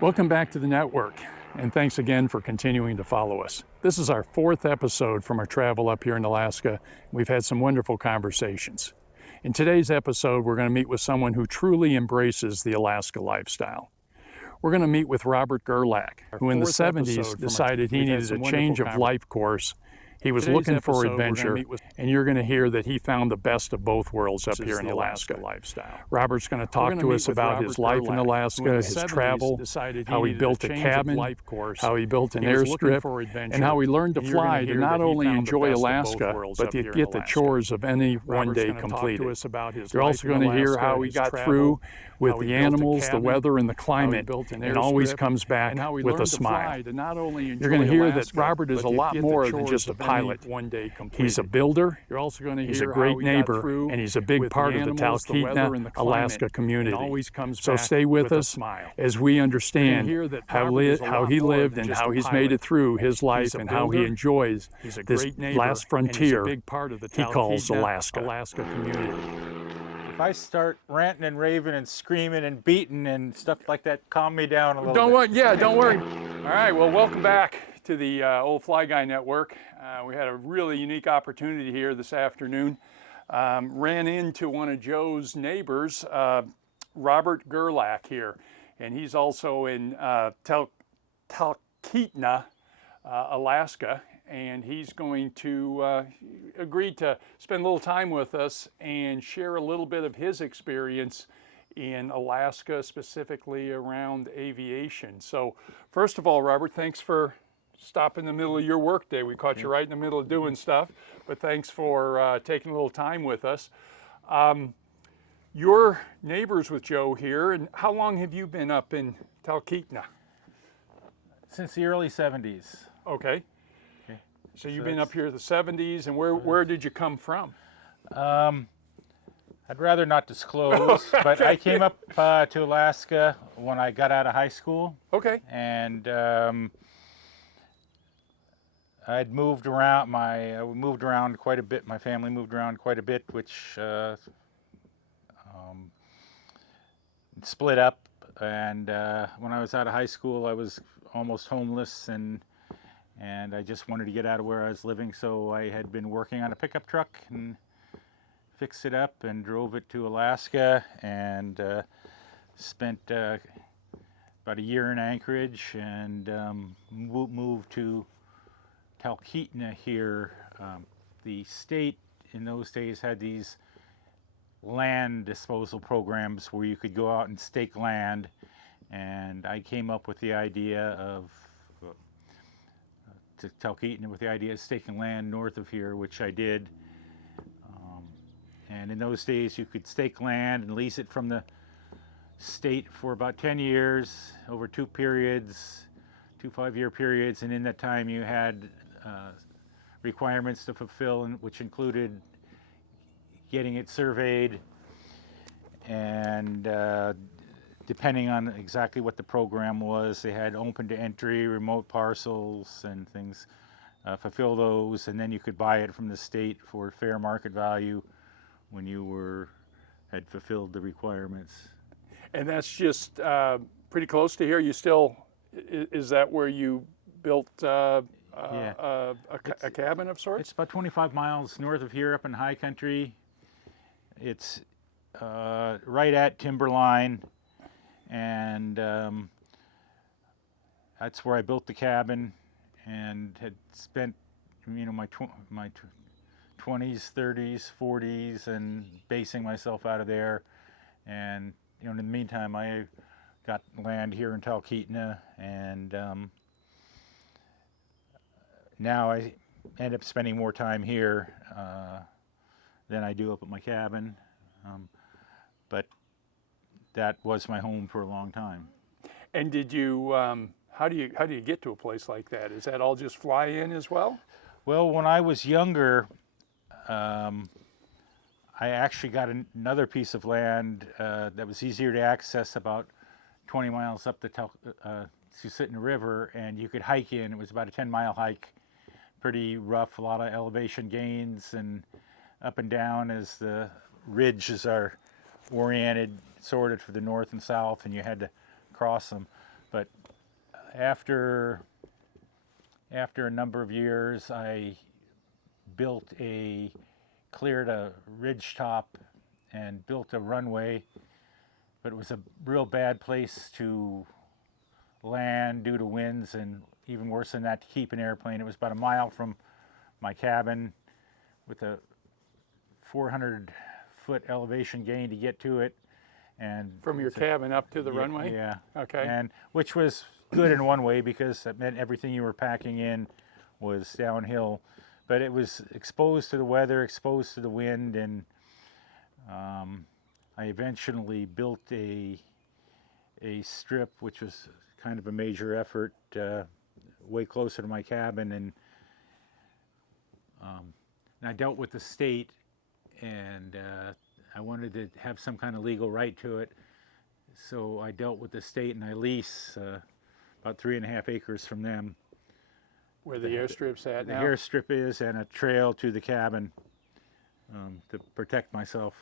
Welcome back to the network, and thanks again for continuing to follow us. This is our 4th episode from our travel up here in Alaska. We've had some wonderful conversations. In today's episode, we're going to meet with someone who truly embraces the Alaska lifestyle. We're going to meet with Robert Gerlach, who in the 70s decided he needed a change of life course. He was looking for adventure, and you're going to hear that he found the best of both worlds up here in Alaska. Robert's going to talk to us about his life in Alaska, his travel, how he built a cabin, how he built an airstrip, and how he learned to fly to not only enjoy Alaska, but to get the chores of any one day completed. You're also going to hear how he got through with the animals, the weather, and the climate, and always comes back with a smile. You're going to hear that Robert is a lot more than just a pilot. He's a builder, he's a great neighbor, and he's a big part of the Talkeetna, Alaska community. So stay with us as we understand how he lived and how he's made it through his life and how he enjoys this last frontier he calls Alaska. If I start ranting and raving and screaming and beating and stuff like that, calm me down a little bit. Don't worry. All right, well, welcome back to the Old Fly Guy Network. We had a really unique opportunity here this afternoon. Ran into one of Joe's neighbors, Robert Gerlach here, and he's also in Talkeetna, Alaska, and he's going to agree to spend a little time with us and share a little bit of his experience in Alaska, specifically around aviation. So first of all, Robert, thanks for stopping in the middle of your work day. We caught you right in the middle of doing stuff, but thanks for taking a little time with us. You're neighbors with Joe here, and how long have you been up in Talkeetna? Since the early 70s. Okay. So you've been up here in the 70s, and where did you come from? I'd rather not disclose, but I came up to Alaska when I got out of high school. Okay. And I'd moved around. We moved around quite a bit. My family moved around quite a bit, which split up. And when I was out of high school, I was almost homeless, and I just wanted to get out of where I was living. So I had been working on a pickup truck and fixed it up and drove it to Alaska, and spent about a year in Anchorage, and moved to Talkeetna here. The state in those days had these land disposal programs where you could go out and stake land, and I came up with the idea of to Talkeetna with the idea of staking land north of here, which I did. And in those days, you could stake land and lease it from the state for about 10 years over 2 5-year periods. And in that time, you had requirements to fulfill, which included getting it surveyed, and depending on exactly what the program was, they had open to entry, remote parcels and things. Fulfill those, and then you could buy it from the state for fair market value when you had fulfilled the requirements. And that's just pretty close to here. You still, is that where you built a cabin of sorts? It's about 25 miles north of here, up in high country. It's right at timberline, and that's where I built the cabin, and had spent my 20s, 30s, 40s, and basing myself out of there. And in the meantime, I got land here in Talkeetna, and now I end up spending more time here than I do up at my cabin. But that was my home for a long time. And did you? How do you get to a place like that? Is that all just fly in as well? Well, when I was younger, I actually got another piece of land that was easier to access, about 20 miles up the Talkeetna River, and you could hike in. It was about a 10-mile hike, pretty rough, a lot of elevation gains, and up and down as the ridges are oriented, sorted for the north and south, and you had to cross them. But after a number of years, I cleared a ridge top and built a runway, but it was a real bad place to land due to winds, and even worse than that, to keep an airplane. It was about a mile from my cabin with a 400-foot elevation gain to get to it. And From your cabin up to the yeah, runway? Yeah. Okay. And which was good in one way, because it meant everything you were packing in was downhill. But it was exposed to the weather, exposed to the wind, and I eventually built a strip, which was kind of a major effort, way closer to my cabin, and I dealt with the state, and I wanted to have some kind of legal right to it, so I dealt with the state, and I lease about 3.5 acres from them. Where the airstrip's at The now? airstrip is, and a trail to the cabin to protect myself.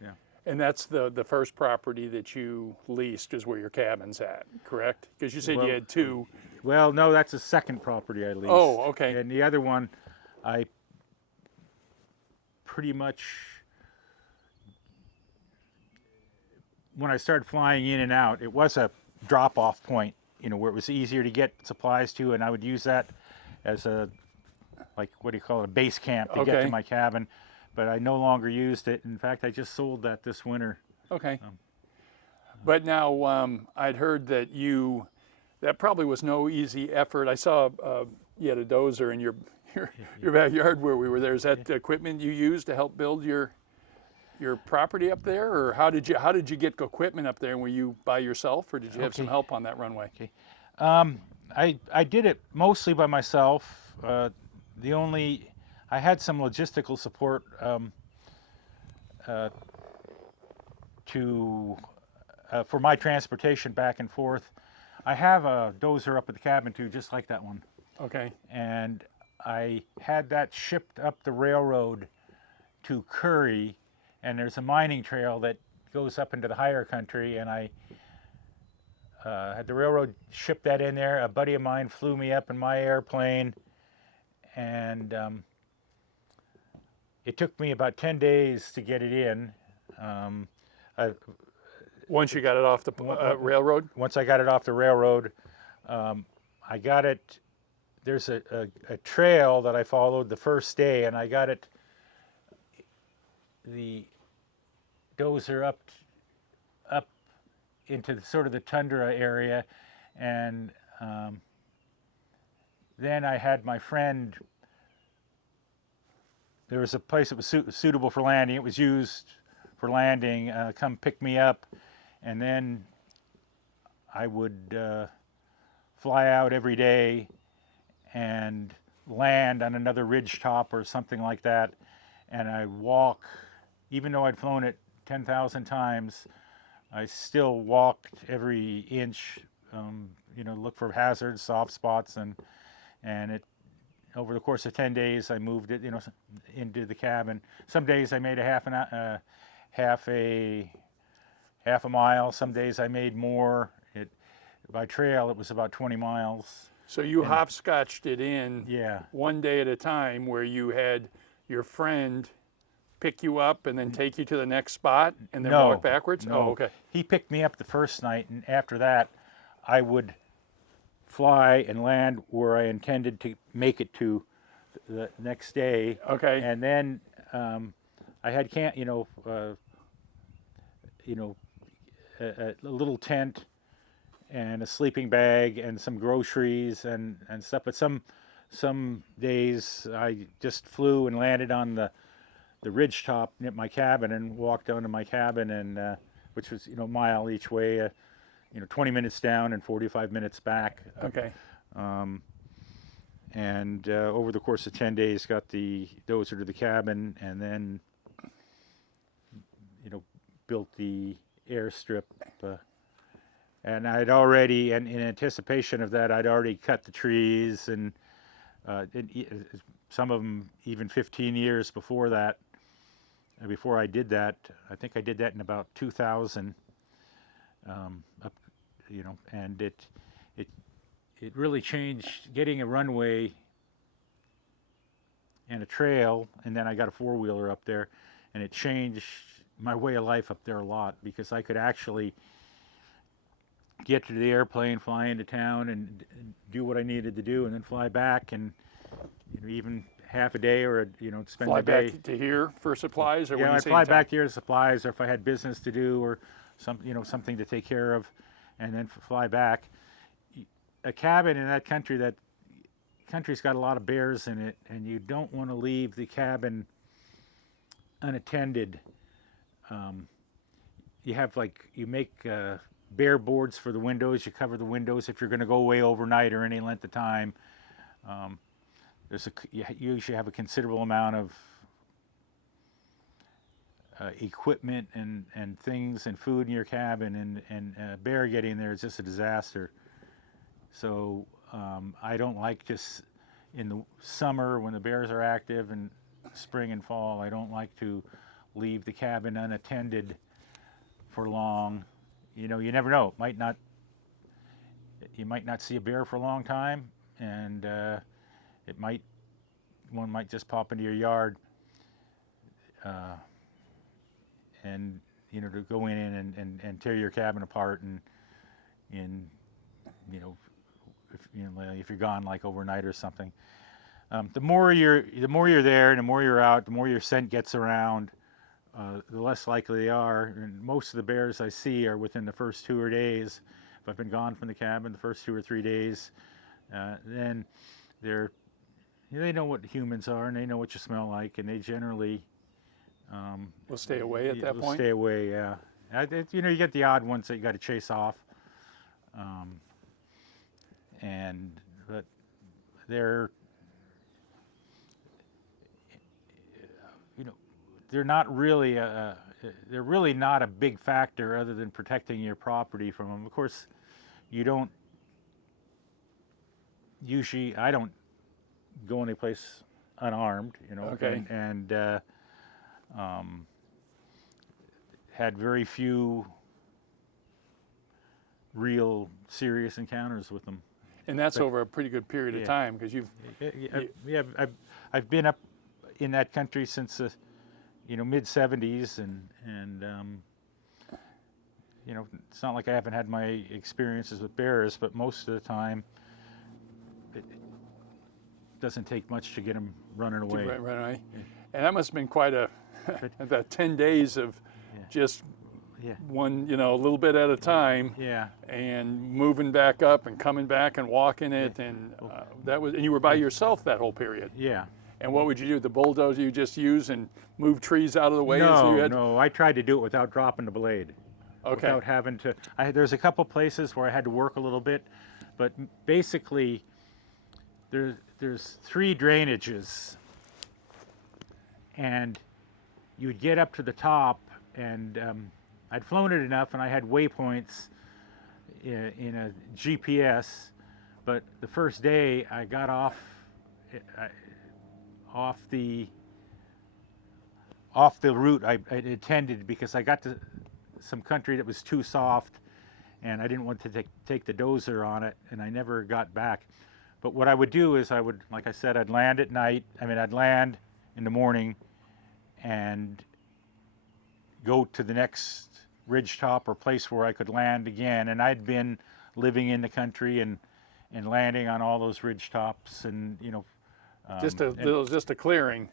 Yeah. And that's the first property that you leased is where your cabin's at, correct? Because you said Well, you had two. Well, no, that's the second property I leased. Oh, okay. And the other one, I pretty much, when I started flying in and out, it was a drop-off point, where it was easier to get supplies to, and I would use that as a, like, what do you call it, a base camp to get Okay. to my cabin. But I no longer used it. In fact, I just sold that this winter. Okay. But now I'd heard that that probably was no easy effort. I saw you had a dozer in your backyard where we were there. Is that the equipment you used to help build your property up there, or how did you get equipment up there? And were you by yourself, or did you have some help on that runway? Okay. I did it mostly by myself. I had some logistical support for my transportation back and forth. I have a dozer up at the cabin too, just like that one. Okay. And I had that shipped up the railroad to Curry, and there's a mining trail that goes up into the higher country, and I had the railroad ship that in there. A buddy of mine flew me up in my airplane, and it took me about 10 days to get it in. Once you got it off the railroad? Once I got it off the railroad, I got it. There's a trail that I followed the first day, and I got the dozer up into sort of the tundra area, and then I had my friend. There was a place that was suitable for landing. It was used for landing. Come pick me up, and then I would fly out every day and land on another ridge top or something like that. And I'd walk, even though I'd flown it 10,000 times, I still walked every inch, look for hazards, soft spots, and it. Over the course of 10 days, I moved it, into the cabin. Some days I made half a mile. Some days I made more. By trail, it was about 20 miles. So you hopscotched it in one day at a time, where you had your friend pick you up and then take you to the next spot and then walk backwards? No. Oh, okay. He picked me up the first night, and after that, I would fly and land where I intended to make it to the next day. Okay. And then I had a little tent and a sleeping bag and some groceries and stuff. But some days I just flew and landed on the ridge top near my cabin and walked down to my cabin, and which was a mile each way. 20 minutes down and 45 minutes back. Okay. And over the course of 10 days, got the dozer to the cabin, and then, built the airstrip. And I'd already, and in anticipation of that, I'd already cut the trees, and some of them even 15 years before that. Before I did that, I think I did that in about 2000. and it really changed getting a runway and a trail, and then I got a four-wheeler up there, and it changed my way of life up there a lot, because I could actually get to the airplane, fly into town, and do what I needed to do, and then fly back, and even half a day, or spend Fly the day. back to here for supplies, or Yeah, when you I'd say fly in town? back here to supplies, or if I had business to do, or something to take care of, and then fly back. A cabin in that country's got a lot of bears in it, and you don't want to leave the cabin unattended. You make bear boards for the windows. You cover the windows if you're going to go away overnight or any length of time. You usually have a considerable amount of equipment and things and food in your cabin, and a bear getting there is just a disaster. So I don't like, just in the summer when the bears are active, and spring and fall, I don't like to leave the cabin unattended for long. You never know. You might not see a bear for a long time, and one might just pop into your yard, and to go in and tear your cabin apart, and if you're gone like overnight or something. The more you're there, and the more you're out, the more your scent gets around, the less likely they are. And most of the bears I see are within the first 2 days. If I've been gone from the cabin the first 2 or 3 days, then they know what humans are, and they know what you smell like, and they generally We'll stay away at that point? Stay away, yeah. You get the odd ones that you got to chase off, but they're they're really not a big factor other than protecting your property from them. Of course, I don't go anyplace unarmed, Okay. and had very few real serious encounters with them. And that's over a pretty good period of Yeah. time, because I've been up in that country since the mid '70s, and it's not like I haven't had my experiences with bears, but most of the time it doesn't take much to get them running away. Right. Yeah. And that must have been quite about 10 days of just one, a little bit at a time. Yeah. And moving back up and coming back and walking it, and and you were by yourself that whole period. Yeah. And what would you do? The bulldozer you just use and move trees out of the way? No, I tried to do it without dropping the blade. Okay. Without having to. There's a couple places where I had to work a little bit, but basically there's 3 drainages, and you'd get up to the top, and I'd flown it enough, and I had waypoints in a GPS, but the first day I got off the route I intended, because I got to some country that was too soft, and I didn't want to take the dozer on it, and I never got back. But what I would do is like I said, I'd land at night. I'd land in the morning and go to the next ridge top or place where I could land again. And I'd been living in the country and landing on all those ridge tops, and Just a clearing.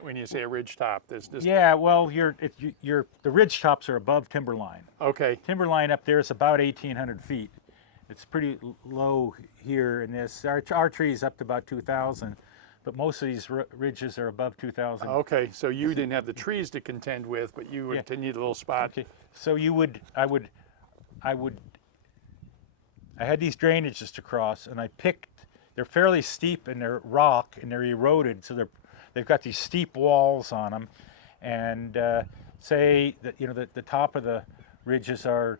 When you say a ridge top, there's just the ridge tops are above timberline. okay. Timberline up there is about 1,800 feet. It's pretty low here in this. Our tree's up to about 2,000, but most of these ridges are above 2,000. Okay, so you didn't have the trees to contend with, but you would need a little spot. Okay, so I had these drainages to cross, and they're fairly steep, and they're rock, and they're eroded, so they've got these steep walls on them, and say that the top of the ridges are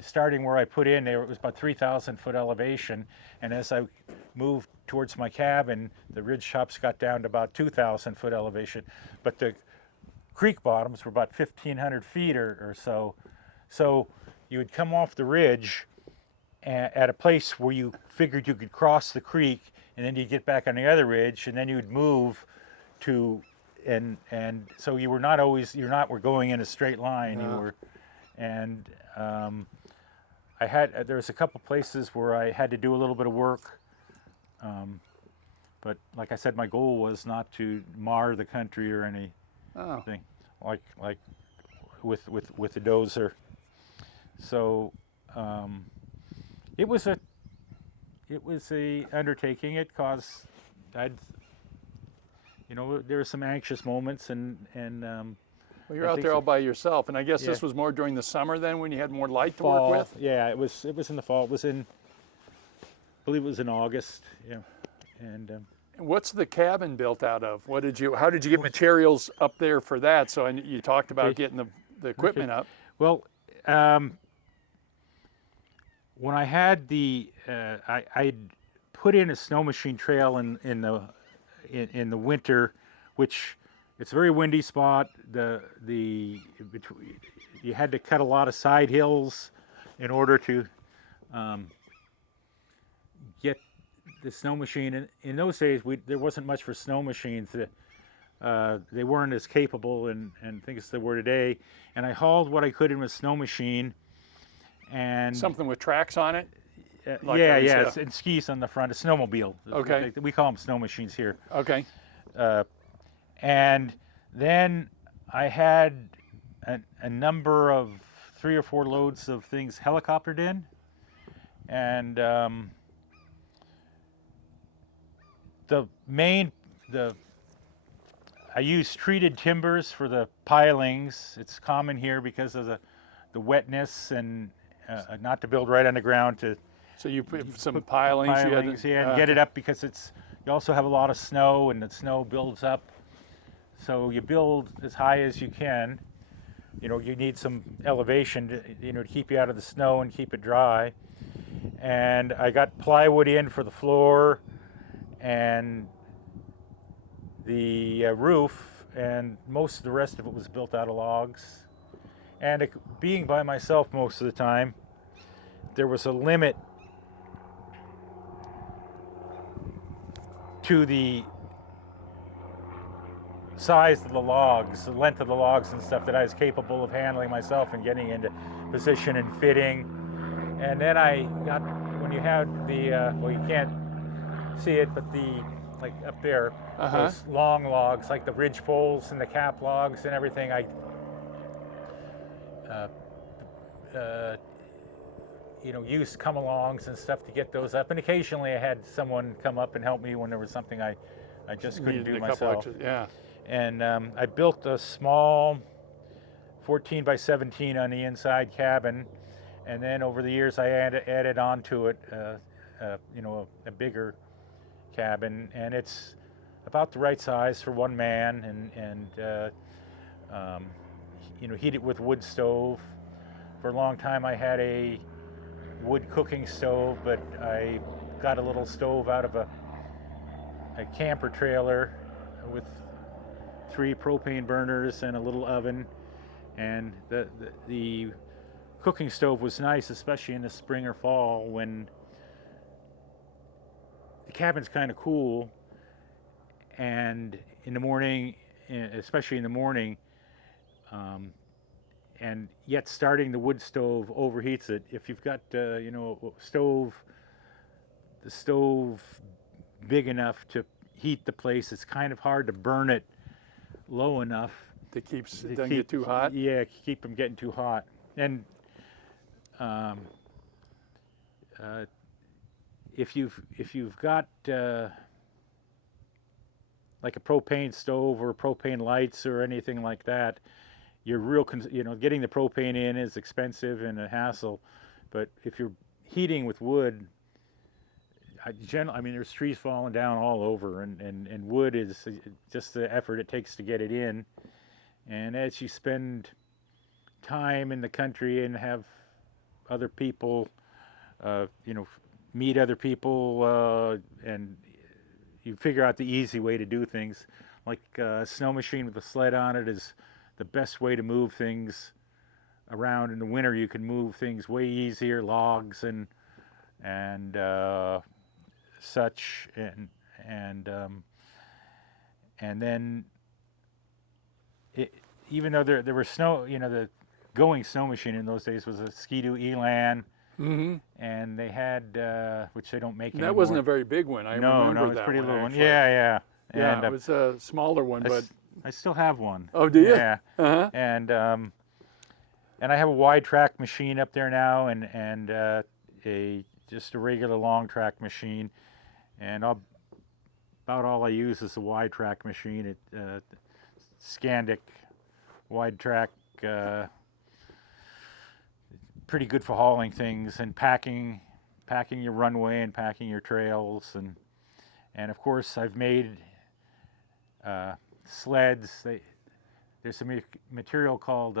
starting where I put in there. It was about 3,000 foot elevation, and as I moved towards my cabin, the ridge tops got down to about 2,000 foot elevation, but the creek bottoms were about 1,500 feet or so. So you would come off the ridge, at a place where you figured you could cross the creek, and then you'd get back on the other ridge, and then you'd move to, and so you were not always, were going in a straight line. You were, and there was a couple places where I had to do a little bit of work, but like I said, my goal was not to mar the country or anything, like with the dozer. So it was a undertaking. It caused, there were some anxious moments, and well, you're out there all by yourself, and I guess this was more during the summer then, when you had more light to work with. Yeah, it was in the fall. It was I believe it was in August. Yeah, and what's the cabin built out of? How did you get materials up there for that? So you talked about getting the equipment up. Well, when I had I'd put in a snow machine trail in the winter, which it's a very windy spot. You had to cut a lot of side hills in order to get the snow machine. In those days, there wasn't much for snow machines. They weren't as capable and things as they were today. And I hauled what I could in a snow machine. And something with tracks on it? And skis on the front, a snowmobile. Okay. We call them snow machines here. Okay. And then I had a number of 3 or 4 loads of things helicoptered in, and I use treated timbers for the pilings. It's common here because of the wetness, and not to build right on the ground. So you put some pilings. And get it up because you also have a lot of snow, and the snow builds up. So you build as high as you can. You need some elevation to keep you out of the snow and keep it dry. And I got plywood in for the floor and the roof, and most of the rest of it was built out of logs. And being by myself most of the time, there was a limit to the size of the logs, the length of the logs and stuff that I was capable of handling myself and getting into position and fitting. And then when you had well, you can't see it, but like up there, those long logs, like the ridge poles and the cap logs and everything, used come-alongs and stuff to get those up. And occasionally I had someone come up and help me when there was something I just couldn't do myself. And I built a small 14 by 17 on the inside cabin, and then over the years I added on to it, a bigger cabin, and it's about the right size for one man, and heat it with wood stove. For a long time I had a wood cooking stove, but I got a little stove out of a camper trailer with 3 propane burners and a little oven, and the cooking stove was nice, especially in the spring or fall when the cabin's kind of cool, and in the morning, especially in the morning, and yet starting the wood stove overheats it. If you've got the stove big enough to heat the place, it's kind of hard to burn it low enough to keep it doesn't get too hot. Yeah, keep them getting too hot. And if you've got like a propane stove or propane lights or anything like that, you're getting the propane in is expensive and a hassle. But if you're heating with wood, there's trees falling down all over, and wood is just the effort it takes to get it in. And as you spend time in the country and have other people, meet other people, and you figure out the easy way to do things. Like a snow machine with a sled on it is the best way to move things around. In the winter, you can move things way easier, logs and and such, and then even though there were snow, the going snow machine in those days was a Ski-Doo Elan, and they had which they don't make anymore. That wasn't a very big one. I remember No, it's that a pretty one, little one. actually. Yeah. Yeah, And, it was a smaller one, but I still have one. oh, do you? Yeah. Uh-huh. And I have a wide track machine up there now, and just a regular long track machine, and about all I use is the wide track machine. Scandic wide track, pretty good for hauling things and packing your runway and packing your trails, and of course I've made sleds. There's some material called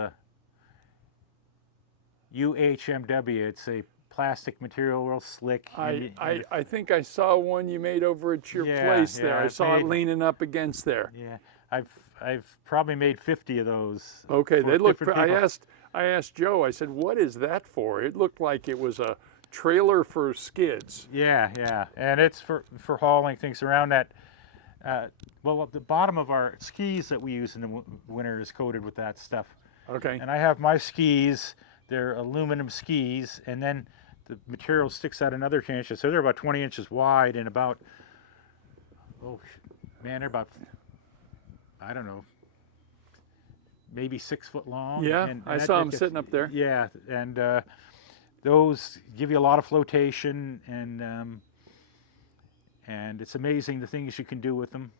UHMW. It's a plastic material, real slick. I think I saw one you made over at your place there. I saw it leaning up against there. Yeah, I've probably made 50 of those. Okay, they look. I asked Joe. I said, "What is that for?" It looked like it was a trailer for skids. Yeah, and it's for hauling things around that. Well, the bottom of our skis that we use in the winter is coated with that stuff. Okay. And I have my skis. They're aluminum skis, and then the material sticks out another 10 inches. So they're about 20 inches wide and about, they're about, I don't know, maybe 6 foot long. Yeah, and I saw them sitting up there. Yeah, and those give you a lot of flotation, and it's amazing the things you can do with them,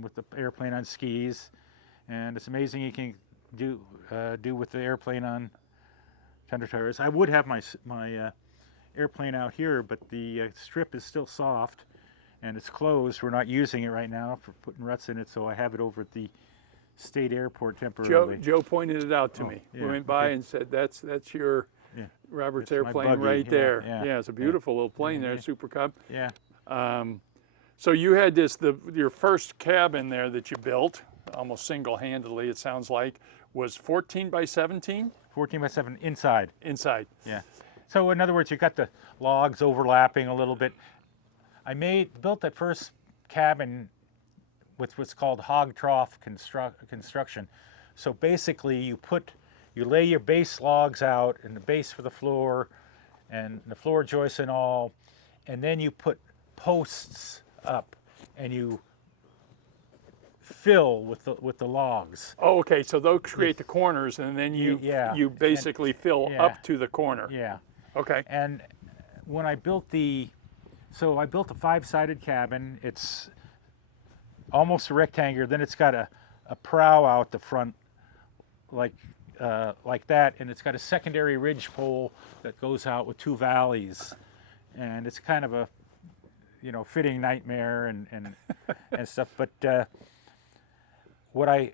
with the airplane on skis, and it's amazing you can do with the airplane on tundra tires. I would have my airplane out here, but the strip is still soft and it's closed. We're not using it right now for putting ruts in it, so I have it over at the state airport temporarily. Joe pointed it out to me. Yeah, We went by okay. and said, "That's your Robert's That's my airplane buggy, right there." yeah, It's a beautiful little plane there, yeah. Super Cub. Yeah. So you had your first cabin there that you built, almost single-handedly. It sounds like was 14 by 17 14 by 7 inside. inside. Yeah. So in other words, you got the logs overlapping a little bit. I built that first cabin with what's called hog trough construction. So basically, you lay your base logs out and the base for the floor, and the floor joists and all, and then you put posts up, and you fill with the logs. Oh, okay. So they'll create the corners, and then you basically fill up to the corner. Yeah. Okay. And when I built I built a 5-sided cabin. It's almost a rectangle. Then it's got a prow out the front, like that, and it's got a secondary ridge pole that goes out with 2 valleys, and it's kind of a fitting nightmare and stuff. But what I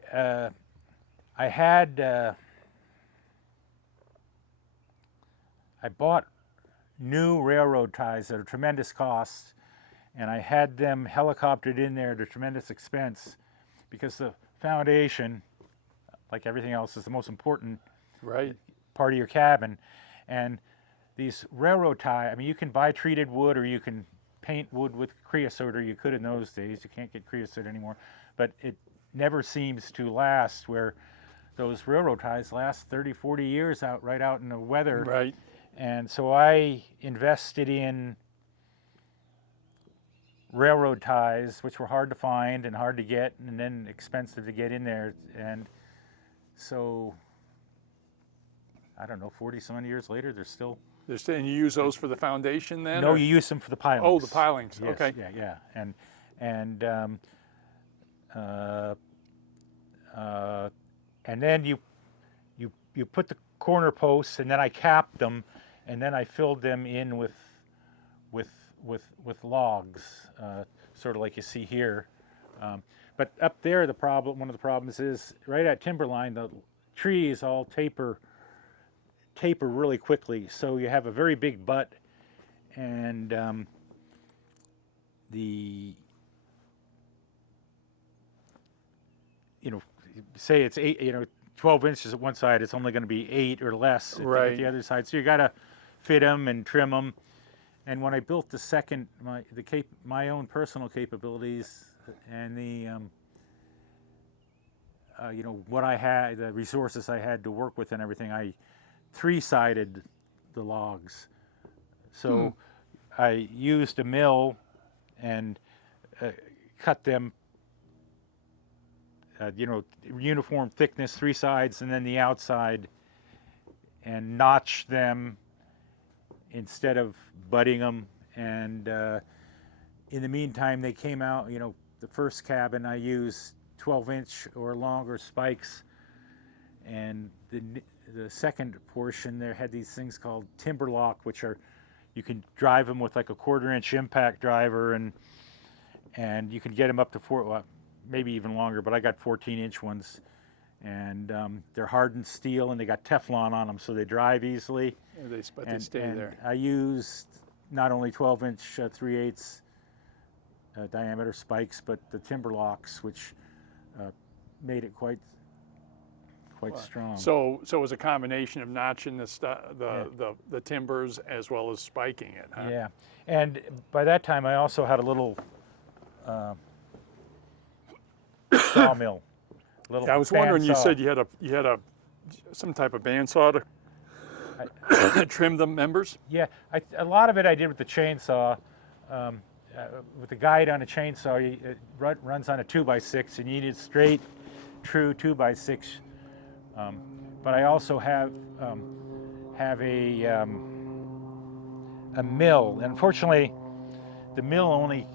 bought new railroad ties at a tremendous cost, and I had them helicoptered in there at a tremendous expense, because the foundation, like everything else, is the most important part of your cabin. And these railroad tie, you can buy treated wood, or you can paint wood with creosote, or you could in those days. You can't get creosote anymore, but it never seems to last, where those railroad ties last 30, 40 years right out in the weather. Right. And so I invested in railroad ties, which were hard to find and hard to get, and then expensive to get in there. And so, I don't know, 40-some years later, they're still... And you use those for the foundation then? No, or? you use them for the pilings. Oh, the pilings. Yes, Okay. Yeah. And then you put the corner posts, and then I capped them, and then I filled them in with logs, sort of like you see here. But up there, one of the problems is right at timberline, the trees all taper really quickly, so you have a very big butt, and say it's 12 inches at one side, it's only going to be 8 or less at the other side. So you got to fit them and trim them, And when I built the second, my own personal capabilities and the what I had, the resources I had to work with and everything, I three-sided the logs. So I used a mill and cut them, uniform thickness, three sides, and then the outside, and notch them instead of butting them. And in the meantime, they came out, the first cabin I used 12-inch or longer spikes, and the second portion there had these things called timber lock, which are, you can drive them with like a 1/4-inch impact driver, and you can get them up to maybe even longer, but I got 14-inch ones, and they're hardened steel and they got Teflon on them, so they drive easily. Yeah, they stay there. I used not only 12-inch 3/8 diameter spikes, but the timber locks, which made it quite strong. So it was a combination of notching the timbers as well as spiking it, huh? Yeah, and by that time I also had a little sawmill. I was wondering, you said you had some type of bandsaw to trim the members? Yeah, a lot of it I did with the chainsaw. With the guide on a chainsaw, it runs on a 2x6, and you need straight, true 2x6. But I also have a mill. Unfortunately, the mill only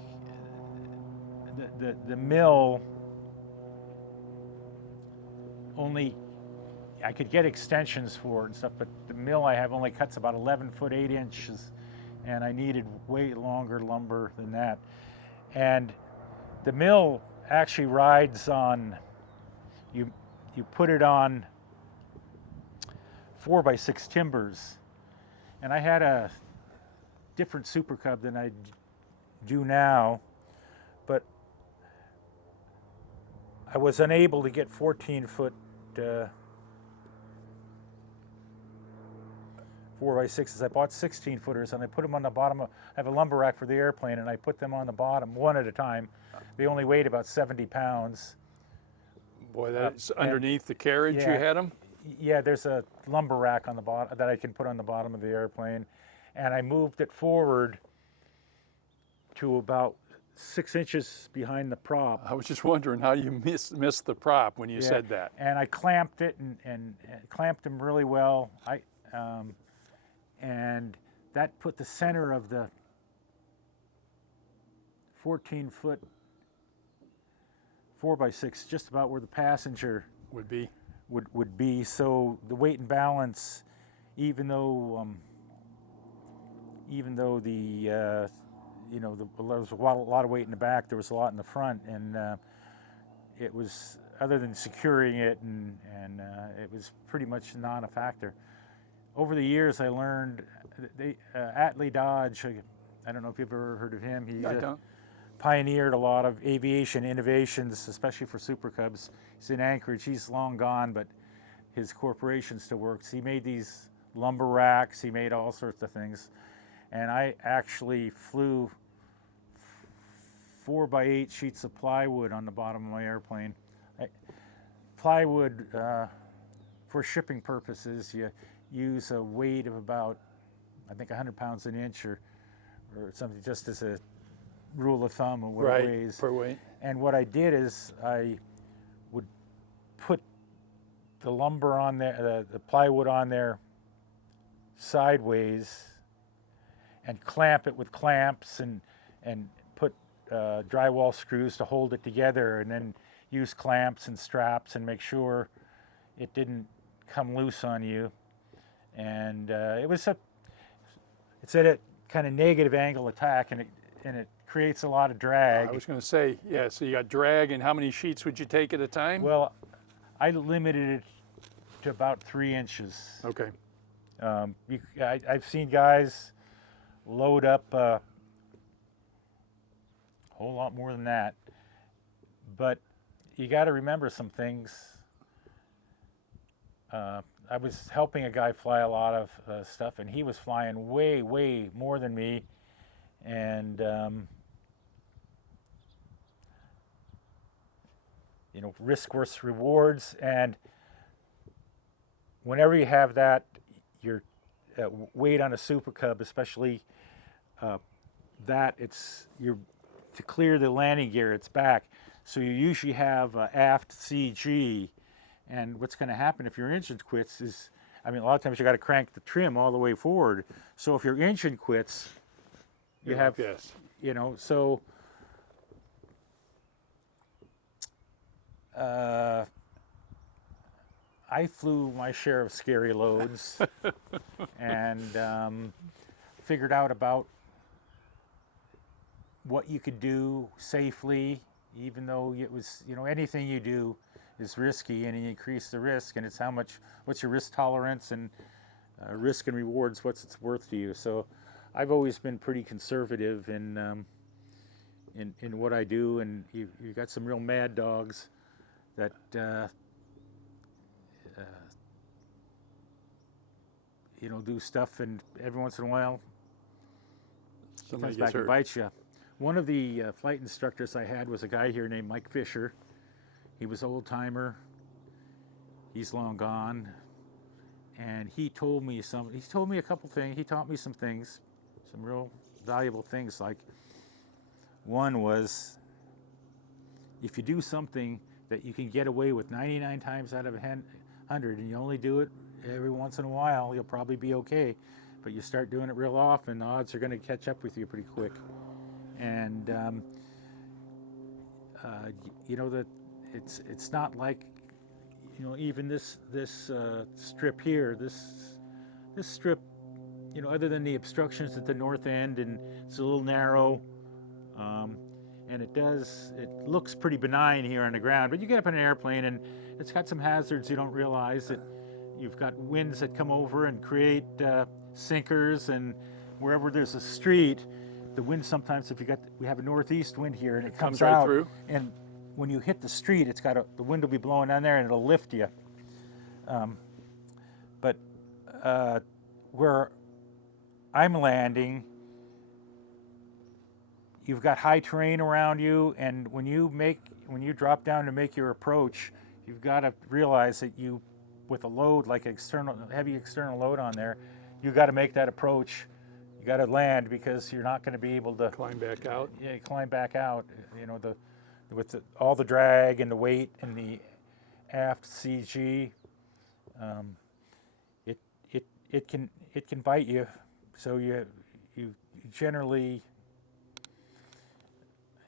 the mill only, I could get extensions for it and stuff, but the mill I have only cuts about 11 foot 8 inches, and I needed way longer lumber than that. And the mill actually rides on, you put it on 4x6 timbers, and I had a different Super Cub than I do now, but I was unable to get 14-foot 4x6s. I bought 16-footers, and I put them on the bottom. I have a lumber rack for the airplane, and I put them on the bottom one at a time. They only weighed about 70 pounds. Boy, that's underneath the carriage. Yeah. You had them? Yeah, there's a lumber rack on the bottom that I can put on the bottom of the airplane, and I moved it forward to about 6 inches behind the prop. I was just wondering how you missed the prop when you said that. And I clamped it and clamped them really well. And that put the center of the 14-foot 4x6 just about where the passenger Would be. would be. So the weight and balance, even though the there was a lot of weight in the back, there was a lot in the front, and it was, other than securing it, and it was pretty much not a factor. Over the years, I learned Atlee Dodge. I don't know if you've ever heard of him. He pioneered a lot of aviation innovations, especially for Super Cubs. He's in Anchorage. He's long gone, but his corporation still works. He made these lumber racks. He made all sorts of things. And I actually flew 4x8 sheets of plywood on the bottom of my airplane. Plywood, for shipping purposes, you use a weight of about, I think, 100 pounds an inch or something, just as a rule of thumb of what it weighs. Per weight. And what I did is I would put the lumber on there, the plywood on there sideways, and clamp it with clamps, and put drywall screws to hold it together, and then use clamps and straps and make sure it didn't come loose on you. And it's at a kind of negative angle attack, and it creates a lot of drag. I was going to say, yeah, so you got drag, and how many sheets would you take at a time? Well, I limited it to about 3 inches. Okay. I've seen guys load up a whole lot more than that, but you got to remember some things. I was helping a guy fly a lot of stuff, and he was flying way more than me, and you know, risk versus rewards. And whenever you have that, your weight on a Super Cub, especially that, it's to clear the landing gear, it's back. So you usually have aft CG, and what's going to happen if your engine quits is, I mean, a lot of times you got to crank the trim all the way forward. So if your engine quits, you have, yes. you know, so I flew my share of scary loads and figured out about what you could do safely, even though it was, you know, anything you do is risky, and you increase the risk, and it's what's your risk tolerance, and risk and rewards, what's it's worth to you. So I've always been pretty conservative in what I do, and you got some real mad dogs that you know, do stuff, and every once in a while it comes back and bites you. One of the flight instructors I had was a guy here named Mike Fisher. He was an old timer. He's long gone, and he told me a couple things. He taught me some things, some real valuable things. Like, one was, if you do something that you can get away with 99 times out of 100, and you only do it every once in a while, you'll probably be okay. But you start doing it real often, the odds are going to catch up with you pretty quick. And you know, that it's not like, you know, even this strip here, this strip, you know, other than the obstructions at the north end, and it's a little narrow, and it looks pretty benign here on the ground, but you get up in an airplane and it's got some hazards you don't realize. That you've got winds that come over and create sinkers, and wherever there's a street, the wind sometimes, we have a northeast wind here, and it comes right out through. And when you hit the street, the wind will be blowing down there, and it'll lift you. But where I'm landing, you've got high terrain around you, and when you drop down to make your approach, you've got to realize that with a load like heavy external load on there, you got to make that approach. You got to land, because you're not going to be able to Climb back out. Yeah, climb back out. You know, with all the drag and the weight and the aft CG, it can bite you. So you generally,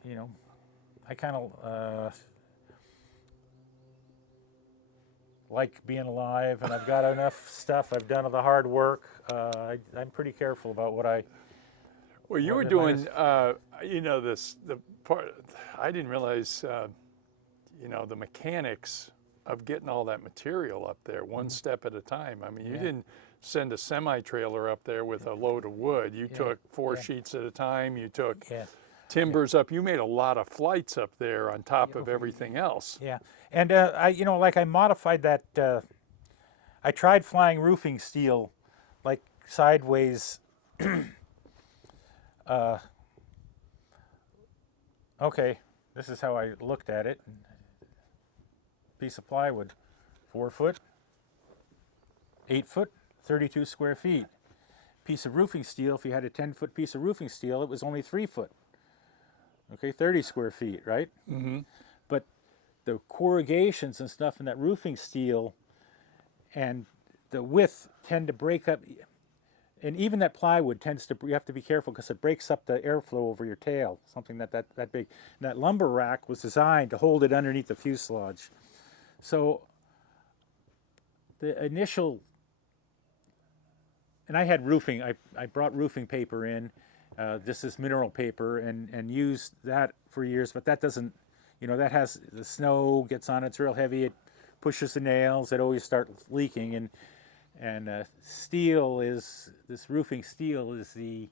you know, I kind of like being alive, and I've got enough stuff. I've done the hard work. I'm pretty careful about what I. Well, you were doing, you know, the part, I didn't realize, you know, the mechanics of getting all that material up there, one step at a time. I mean, you didn't send a semi-trailer up there with a load of wood. You took 4 sheets at a time. You took timbers up. You made a lot of flights up there on top of everything else. Yeah, and you know, like I modified that. I tried flying roofing steel, like sideways. Okay, this is how I looked at it. Piece of plywood, 4 foot, 8 foot, 32 square feet. Piece of roofing steel, if you had a 10-foot piece of roofing steel, it was only 3 foot. Okay, 30 square feet, right? Mm-hmm. But the corrugations and stuff in that roofing steel and the width tend to break up. And even that plywood you have to be careful, because it breaks up the airflow over your tail, something that big. And that lumber rack was designed to hold it underneath the fuselage. So the initial, and I had roofing, I brought roofing paper in, this is mineral paper, and used that for years, but that doesn't, you know, that has, the snow gets on, it's real heavy, it pushes the nails, it always starts leaking, and steel is, this roofing steel is they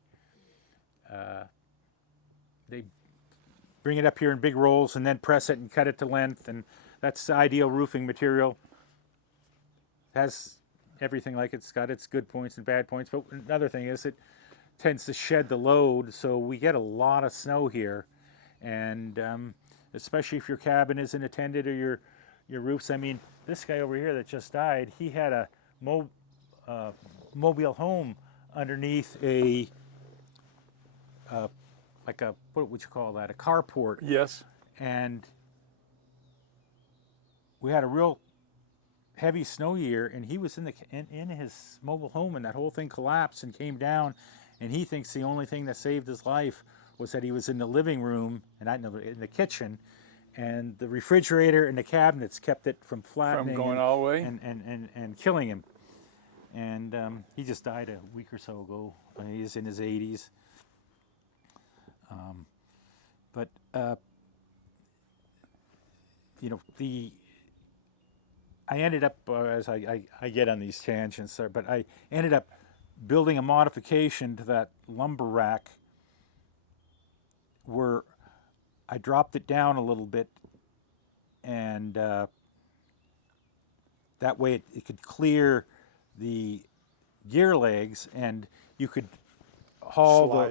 bring it up here in big rolls and then press it and cut it to length, and that's the ideal roofing material. It has everything, like it's got its good points and bad points, but another thing is tends to shed the load, so we get a lot of snow here, and especially if your cabin isn't attended or your roofs. I mean, this guy over here that just died, he had a mobile home underneath a like a, what would you call that, a carport. Yes. And we had a real heavy snow year, and he was in his mobile home, and that whole thing collapsed and came down, and he thinks the only thing that saved his life was that he was in the living room and not in the kitchen, and the refrigerator and the cabinets kept it from flattening, From going all the way? and killing him. And he just died a week or so ago. He's in his 80s. But you know, I ended up, as I get on these tangents, but I ended up building a modification to that lumber rack where I dropped it down a little bit, and that way it could clear the gear legs, and you could haul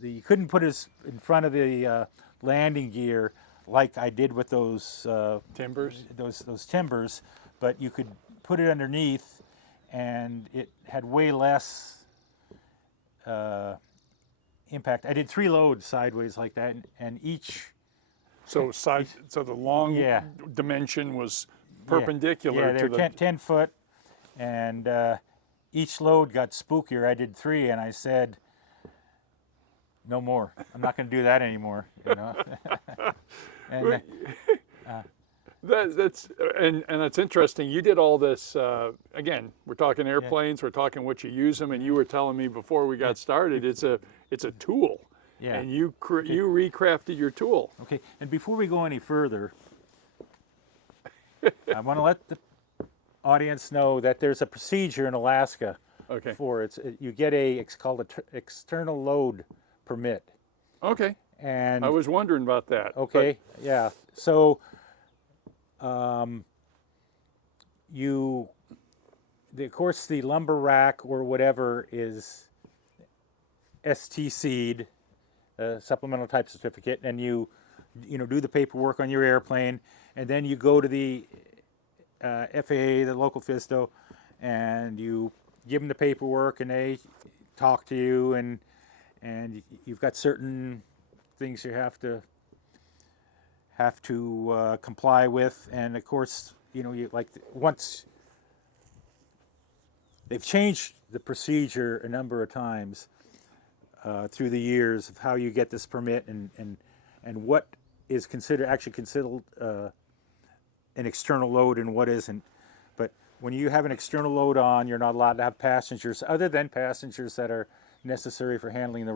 you couldn't put it in front of the landing gear like I did with those Timbers? those timbers, but you could put it underneath, and it had way less impact. I did 3 loads sideways like that, and each. So so the long Yeah. dimension was perpendicular they're to the 10 foot, and each load got spookier. I did 3, and I said, no more. I'm not going to do that anymore. You know. And that's interesting. You did all this again. We're talking airplanes. We're talking what you use them, and you were telling me before we got started. It's a tool. Yeah. And you recrafted your tool. Okay. And before we go any further, I want to let the audience know that there's a procedure in Alaska Okay. for it. You get it's called an external load permit. Okay. And I was wondering about that. okay, yeah. So, of course, the lumber rack or whatever is STC'd, supplemental type certificate, and you do the paperwork on your airplane, and then you go to the FAA, the local FISTO, and you give them the paperwork, and they talk to you, and you've got certain things you have to comply with, and of course, once they've changed the procedure a number of times through the years of how you get this permit and what is actually considered an external load and what isn't. But when you have an external load on, you're not allowed to have passengers other than passengers that are necessary for handling the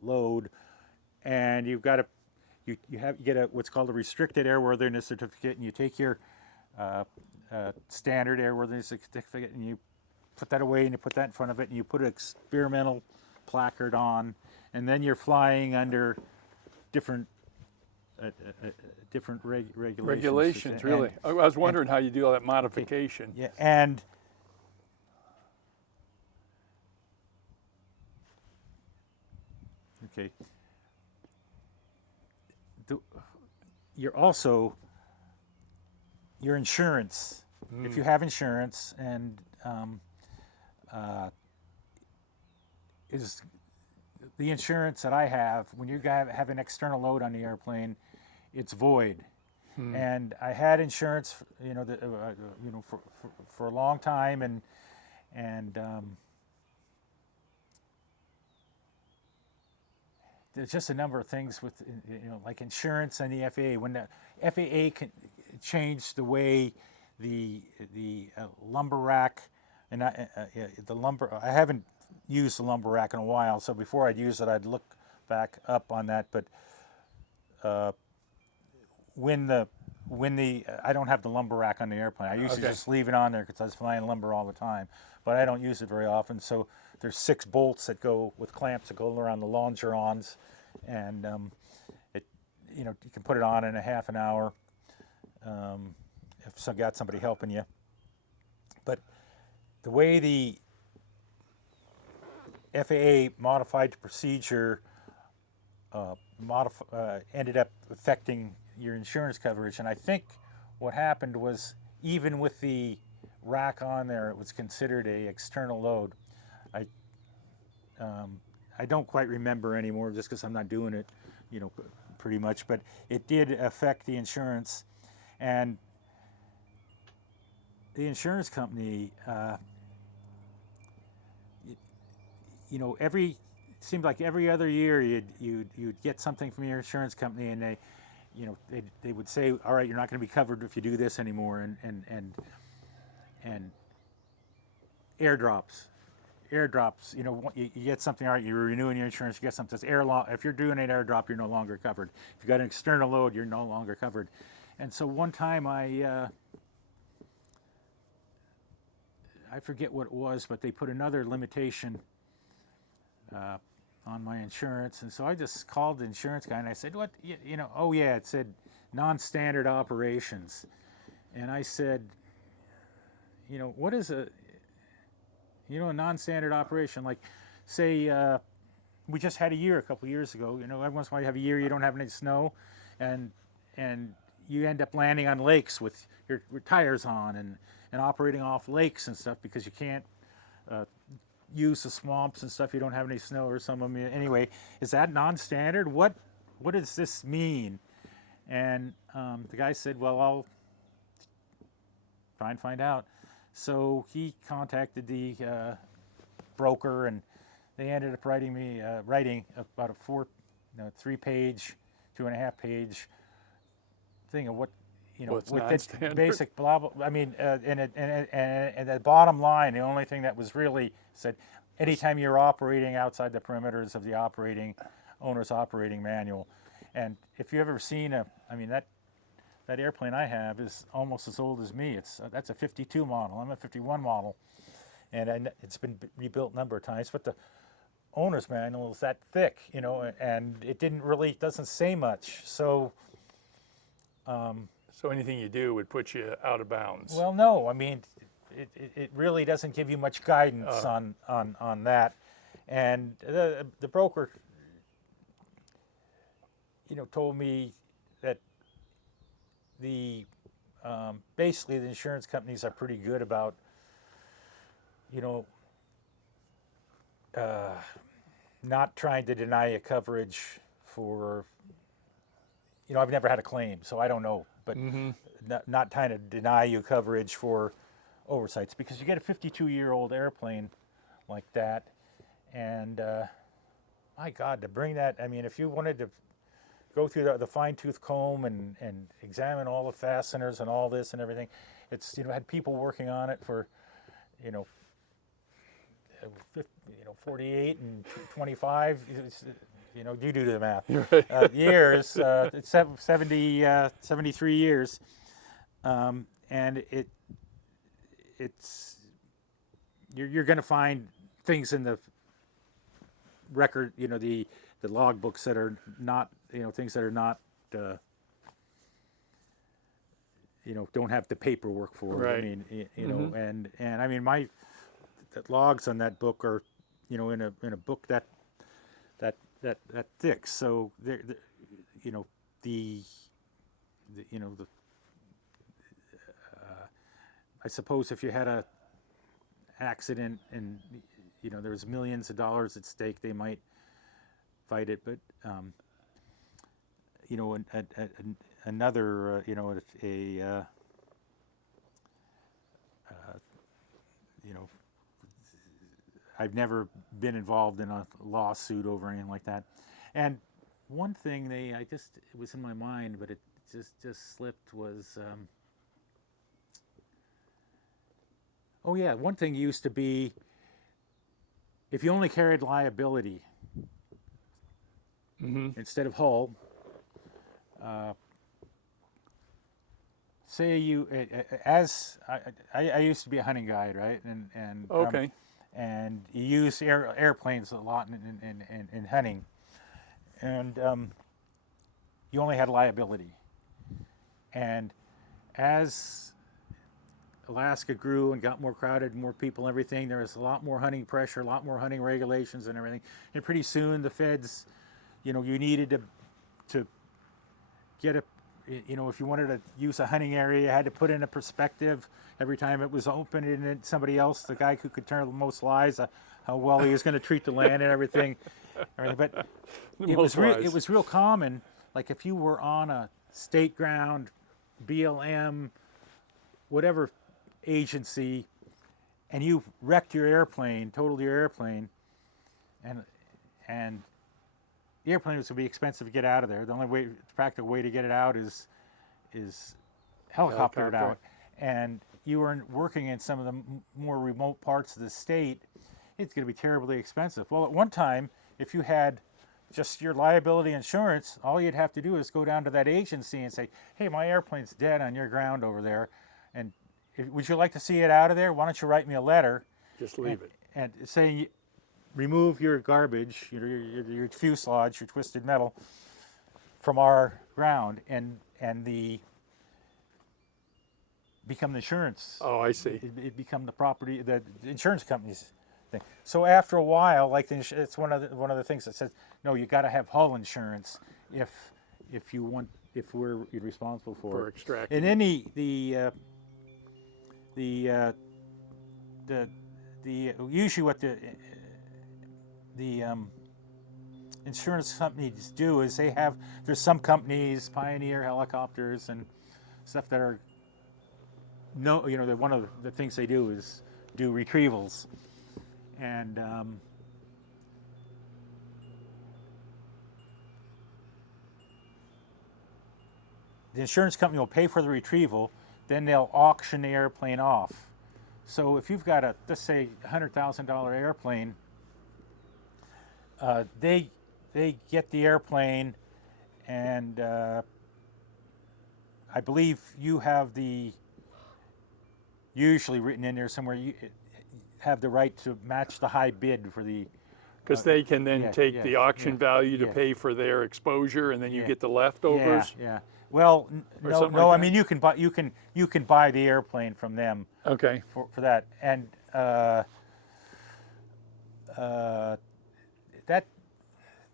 load, and you've got to you get what's called a restricted airworthiness certificate, and you take your standard airworthiness certificate and you put that away, and you put that in front of it, and you put an experimental placard on, and then you're flying under different regulations. Regulations, really. I was wondering how you do all that modification. Yeah, and okay. You're also your insurance. If you have insurance, and is the insurance that I have, when you have an external load on the airplane, it's void. And I had insurance, for a long time, and there's just a number of things with like insurance and the FAA. When the FAA changed the way the lumber rack and I haven't used the lumber rack in a while, so before I'd use it, I'd look back up on that. But when I don't have the lumber rack on the airplane, I usually just leave it on there because I was flying lumber all the time, but I don't use it very often. So there's 6 bolts that go with clamps that go around the longerons, and you can put it on in a half an hour if you got somebody helping you. But the way the FAA modified the procedure, ended up affecting your insurance coverage. And I think what happened was, even with the rack on there, it was considered a external load. I don't quite remember anymore, just because I'm not doing it, pretty much. But it did affect the insurance, and the insurance company, seemed like every other year you'd get something from your insurance company, and they would say, all right, you're not going to be covered if you do this anymore, and airdrops, you get something, all right, you're renewing your insurance, you get something that's if you're doing an airdrop, you're no longer covered. If you got an external load, you're no longer covered. And so one time I forget what it was, but they put another limitation on my insurance, and so I just called the insurance guy and I said, what, oh yeah, it said non-standard operations. And I said, what is a non-standard operation? Like, say, we just had a year a couple years ago, every once in a while you have a year you don't have any snow, and you end up landing on lakes with your tires on and operating off lakes and stuff, because you can't use the swamps and stuff, you don't have any snow, or some of them. Anyway, is that non-standard? What does this mean? And the guy said, well, I'll try and find out. So he contacted the broker, and they ended up writing about a 3-page, 2.5-page thing of what, What's with non-standard? the basic blah blah. I mean, and the bottom line, the only thing that was really said, anytime you're operating outside the perimeters of the owner's operating manual. And if you've ever seen that airplane I have is almost as old as me. That's a 52 model. I'm a 51 model, and it's been rebuilt a number of times. But the owner's manual is that thick, and it doesn't say much. So. So anything you do would put you out of bounds. Well, no. I mean, it really doesn't give you much guidance on that. And the broker, told me that basically the insurance companies are pretty good about, not trying to deny you coverage for. I've never had a claim, so I don't know. But not trying to deny you coverage for oversights, because you get a 52-year-old airplane like that, and my God, to bring that, if you wanted to go through the fine-tooth comb and examine all the fasteners and all this and everything, it's had people working on it for 48 and 25. You do the math. Right. Years, it's 73 years, and it's you're going to find things in the record, the log books that are not, things that are not, don't have the paperwork for. Right. And the logs on that book are, in a book that thick. So I suppose if you had a accident and there's millions of dollars at stake, they might fight it. But another I've never been involved in a lawsuit over anything like that. And one thing it was in my mind, but it just slipped, was, one thing used to be, if you only carried liability instead of hull, say you, I used to be a hunting guide, right? And Okay. And you use airplanes a lot in hunting, and you only had liability. And as Alaska grew and got more crowded, more people, everything, there was a lot more hunting pressure, a lot more hunting regulations and everything. And pretty soon the feds, you needed to get if you wanted to use a hunting area, you had to put in a perspective every time it was open, and then somebody else, the guy who could tell the most lies, how well he was going to treat the land and everything. But it was real common, like if you were on a state ground, BLM, whatever agency, and you wrecked your airplane, totaled your airplane, and the airplane was going to be expensive to get out of there. The only practical way to get it out is helicopter it out. And you were working in some of the more remote parts of the state, it's going to be terribly expensive. Well, at one time, if you had just your liability insurance, all you'd have to do is go down to that agency and say, hey, my airplane's dead on your ground over there, and would you like to see it out of there? Why don't you write me a letter? Just leave it. And saying, remove your garbage, your fuselage, your twisted metal from our ground, and become the insurance. Oh, I see. It become the property, the insurance company's thing. So after a while, like it's one of the things that says, no, you got to have hull insurance if we're responsible for extracting. And then usually what the insurance companies do is there's some companies, Pioneer Helicopters and stuff that are one of the things they do is do retrievals, and the insurance company will pay for the retrieval, then they'll auction the airplane off. So if you've got let's say $100,000 airplane, they get the airplane, and I believe you have usually written in there somewhere, you have the right to match the high bid for the. Because they can then take the auction value to pay for their exposure, and then you get the leftovers. Yeah. Well, no. Like I mean, you can buy the airplane from them. Okay. For that, and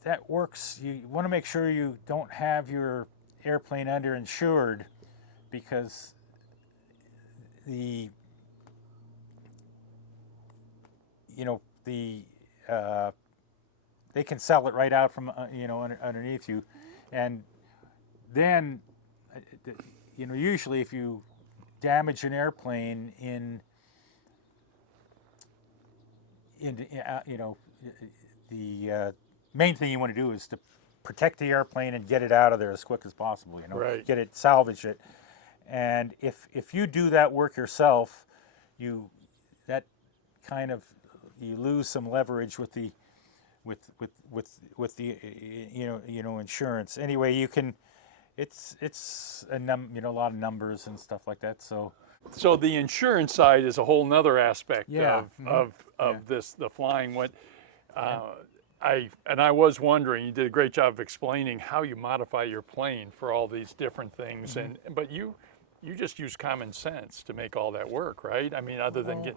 that works. You want to make sure you don't have your airplane underinsured, because they can sell it right out from underneath you, and then usually if you damage an airplane the main thing you want to do is to protect the airplane and get it out of there as quick as possible. Right. Get it, salvage it, and if you do that work yourself, you lose some leverage with the insurance. Anyway, you can. It's a lot of numbers and stuff like that. So the insurance side is a whole nother aspect of this, the flying. I was wondering, you did a great job of explaining how you modify your plane for all these different things, but you just use common sense to make all that work, right? I mean, other than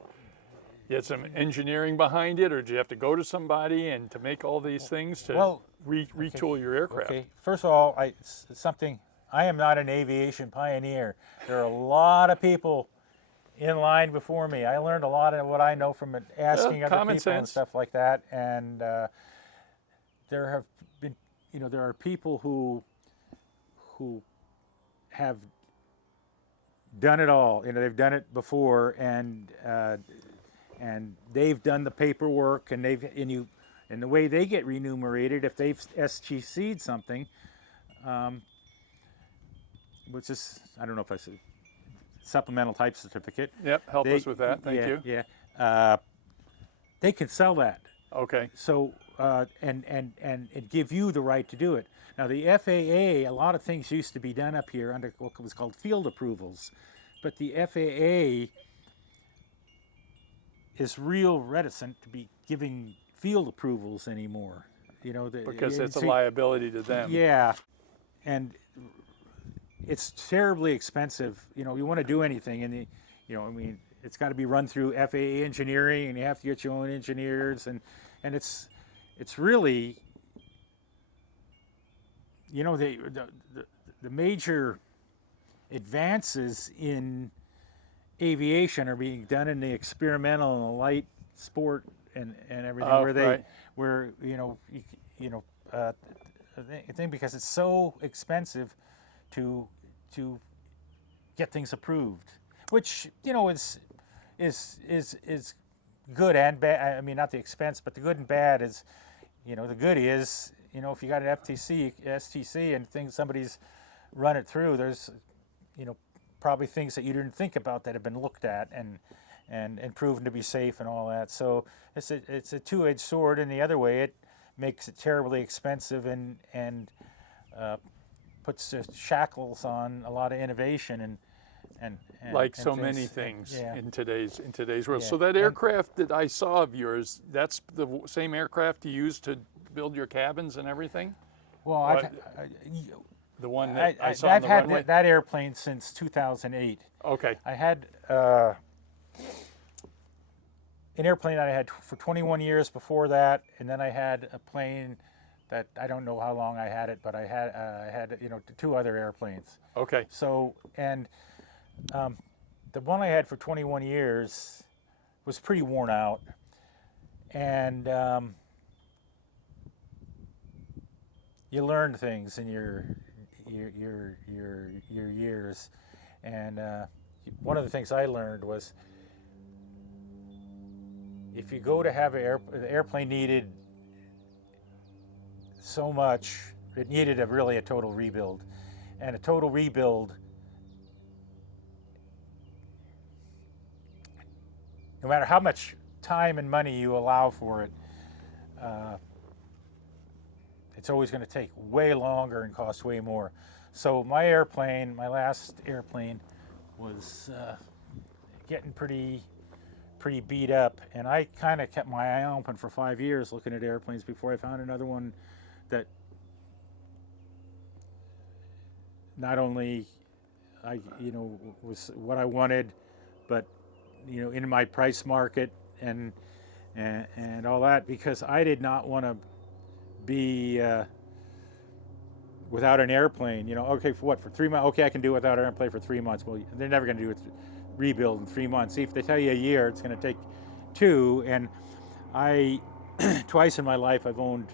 get some engineering behind it, or do you have to go to somebody and to make all these things to retool your aircraft? Okay. First of all, I am not an aviation pioneer. There are a lot of people in line before me. I learned a lot of what I know from asking other people and stuff like that. And there have been, there are people who have done it all. They've done it before, and they've done the paperwork, and the way they get remunerated if they've STC'd something, which is, I don't know if I said supplemental type certificate. Yep, help us with that. Thank you. Yeah, they can sell that. Okay. So and it give you the right to do it. Now the FAA, a lot of things used to be done up here under what was called field approvals, but the FAA is real reticent to be giving field approvals anymore. Because it's a liability to them. Yeah, and it's terribly expensive. You want to do anything, and I mean, it's got to be run through FAA engineering, and you have to get your own engineers, and it's really, the major advances in aviation are being done in the experimental and the light sport and everything, where I think because it's so expensive to get things approved, which is good and bad. I mean, not the expense, but the good and bad is, the good is, if you got an STC and somebody's run it through, there's, probably things that you didn't think about that have been looked at and proven to be safe and all that. So it's a two-edged sword. And the other way, it makes it terribly expensive and puts shackles on a lot of innovation and like so things. many things Yeah. in today's world. Yeah. So that aircraft that I saw of yours, that's the same aircraft you used to build your cabins and everything? Well, The one that I saw on I've the had runway? that airplane since 2008. Okay. I had an airplane that I had for 21 years before that, and then I had a plane that I don't know how long I had it, but I had two other airplanes. Okay. So, and the one I had for 21 years was pretty worn out, and you learn things in your years, and one of the things I learned was if you go to have the airplane needed so much, it needed really a total rebuild, and a total rebuild, no matter how much time and money you allow for it, it's always going to take way longer and cost way more. So my last airplane, was getting pretty beat up, and I kind of kept my eye open for 5 years looking at airplanes before I found another one that not only was what I wanted, but in my price market and all that, because I did not want to be without an airplane. Okay, for 3 months? Okay, I can do it without an airplane for 3 months. Well, they're never going to do it rebuild in 3 months. See, if they tell you a year, it's going to take 2. And I twice in my life I've owned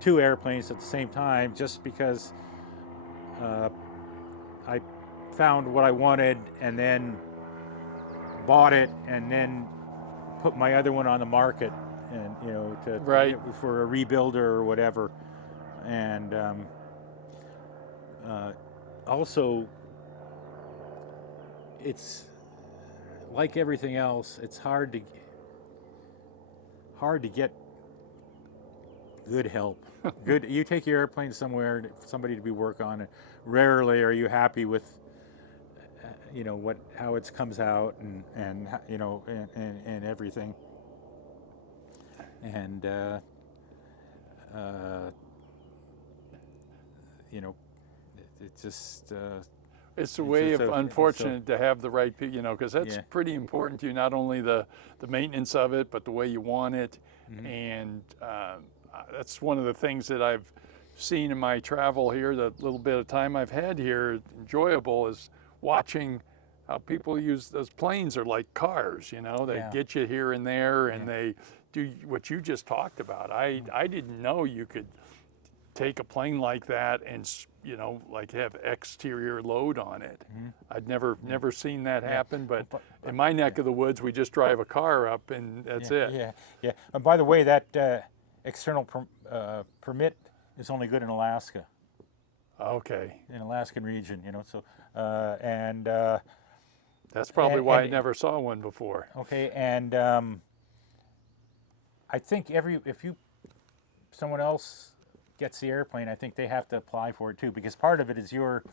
2 airplanes at the same time, just because I found what I wanted and then bought it and then put my other one on the market, and Right. for a rebuilder or whatever. And also, it's like everything else, it's hard to get good help. You take your airplane somewhere for somebody to be work on it. Rarely are you happy with how it comes out and everything. And it's just It's a way of unfortunate to have the right people, because that's pretty important to you, not only the maintenance of it, but the way you want it. Mm-hmm. And that's one of the things that I've seen in my travel here, the little bit of time I've had here, enjoyable, is watching how people use those planes are like cars, they get you here and there, and they do what you just talked about. I didn't know you could take a plane like that and like have exterior load on it. Mm-hmm. I'd never seen that happen, but in my neck of the woods, we just drive a car up and that's it. Yeah. And by the way, that external permit is only good in Alaska, Okay, in Alaskan region, so and that's probably why I and- never saw one before. okay, and I think someone else gets the airplane, I think they have to apply for it too, because part of it is your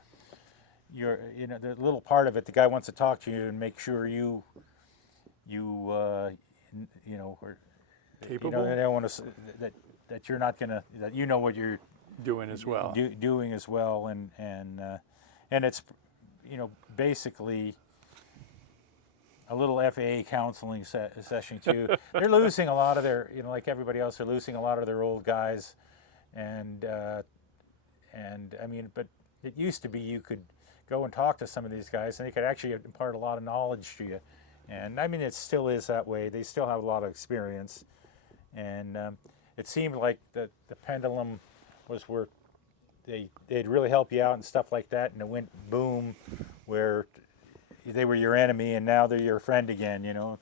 the little part of it, the guy wants to talk to you and make sure you are Capable? they don't want to that you're not gonna, that what you're Doing as well. doing as well, and it's basically a little FAA counseling session too. They're losing a lot of their, like everybody else, they're losing a lot of their old guys, and I mean, but it used to be you could go and talk to some of these guys, and they could actually impart a lot of knowledge to you. And I mean, it still is that way. They still have a lot of experience, and it seemed like the pendulum was where they'd really help you out and stuff like that, and it went boom, where they were your enemy, and now they're your friend again. The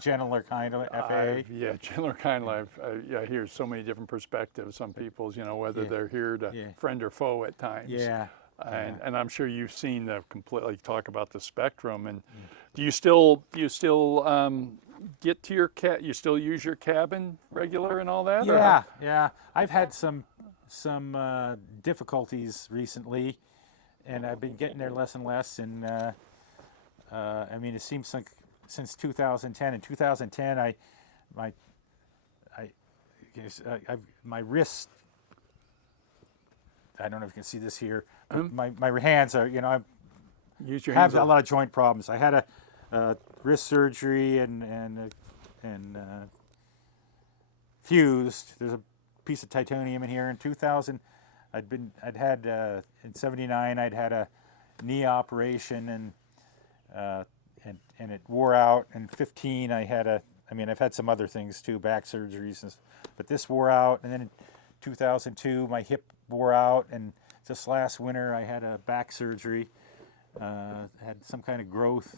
gentler kind of FAA. Yeah, gentler kind of. I hear so many different perspectives. Some people's, whether they're here to friend or foe at times. Yeah. And I'm sure you've seen the completely talk about the spectrum. And do you still get to your you still use your cabin regular and all that? Yeah. I've had some difficulties recently, and I've been getting there less and less. And I mean, it seems like since 2010. In 2010, my wrist. I don't know if you can see this here. My hands are, I have a lot of joint problems. I had a wrist surgery and fused. There's a piece of titanium in here. In 2000, I'd had in '79 I'd had a knee operation and it wore out. In 15 I've had some other things too, back surgeries, but this wore out. And then in 2002 my hip wore out, and just last winter I had a back surgery. Had some kind of growth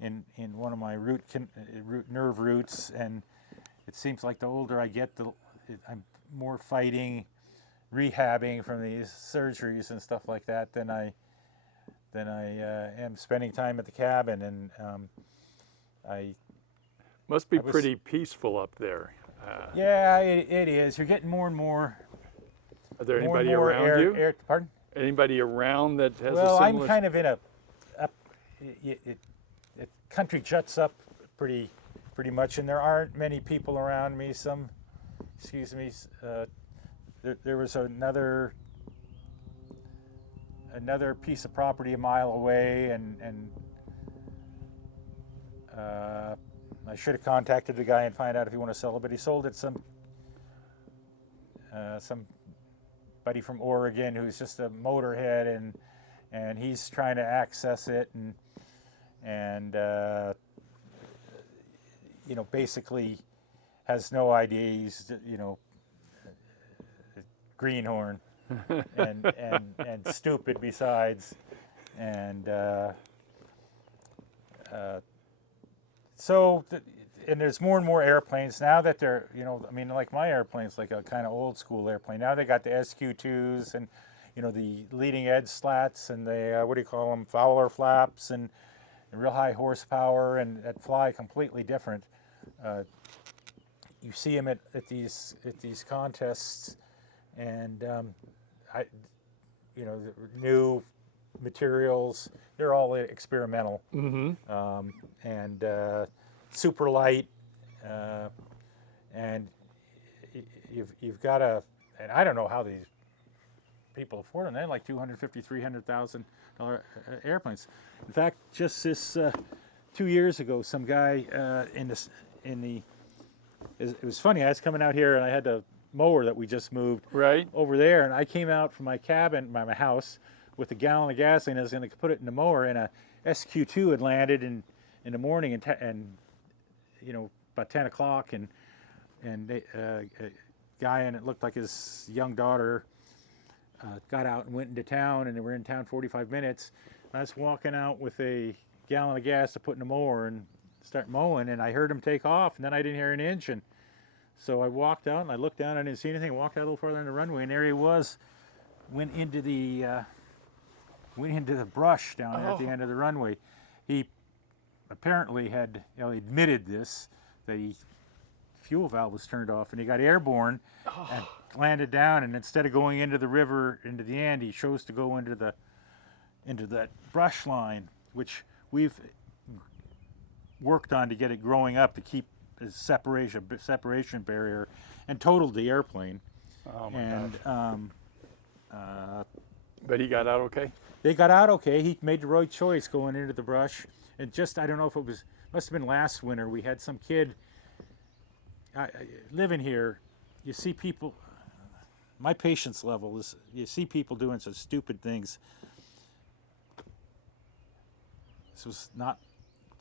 in one of my nerve roots, and it seems like the older I get, I'm more fighting, rehabbing from these surgeries and stuff like that than I am spending time at the cabin. And must be pretty peaceful up there. Yeah, it is. You're getting more and more. Are there anybody around you? Pardon? Anybody around that has a Well, similar... I'm kind of in a country juts up pretty much, and there aren't many people around me. There was another piece of property a mile away, and I should have contacted the guy and find out if he wanted to sell it, but he sold it some buddy from Oregon who's just a motorhead, and he's trying to access it, and basically has no idea. He's greenhorn and stupid besides, and and there's more and more airplanes now that they're, like my airplane's like a kind of old school airplane. Now they got the SQ2s and, the leading edge slats and the, Fowler flaps and real high horsepower and that fly completely different. You see them at these contests, and the new materials, they're all experimental. And super light, and you've got and I don't know how these people afford them. They're like $250,000, $300,000 airplanes. In fact, just this 2 years ago, some guy it was funny. I was coming out here and I had a mower that we just moved over there, and I came out from my cabin, my house, with a gallon of gasoline. I was going to put it in the mower, and a SQ2 had landed in the morning, and about 10 o'clock, and a guy in it looked like his young daughter got out and went into town, and they were in town 45 minutes. I was walking out with a gallon of gas to put in the mower and start mowing, and I heard him take off, and then I didn't hear an inch, and so I walked out and I looked down, I didn't see anything, walked out a little farther on the runway, and there he was, went into the brush down there at the end of the runway. He apparently had, admitted this, that fuel valve was turned off, and he got airborne and landed down, and instead of going into the river, into the end, he chose to go into that brush line, which we've worked on to get it growing up to keep a separation barrier, and totaled the airplane. Oh my gosh. But he got out okay? They got out okay. He made the right choice going into the brush. And just, I don't know if it was must have been last winter. We had some kid living here. You see people. My patience level is. You see people doing such stupid things. This was not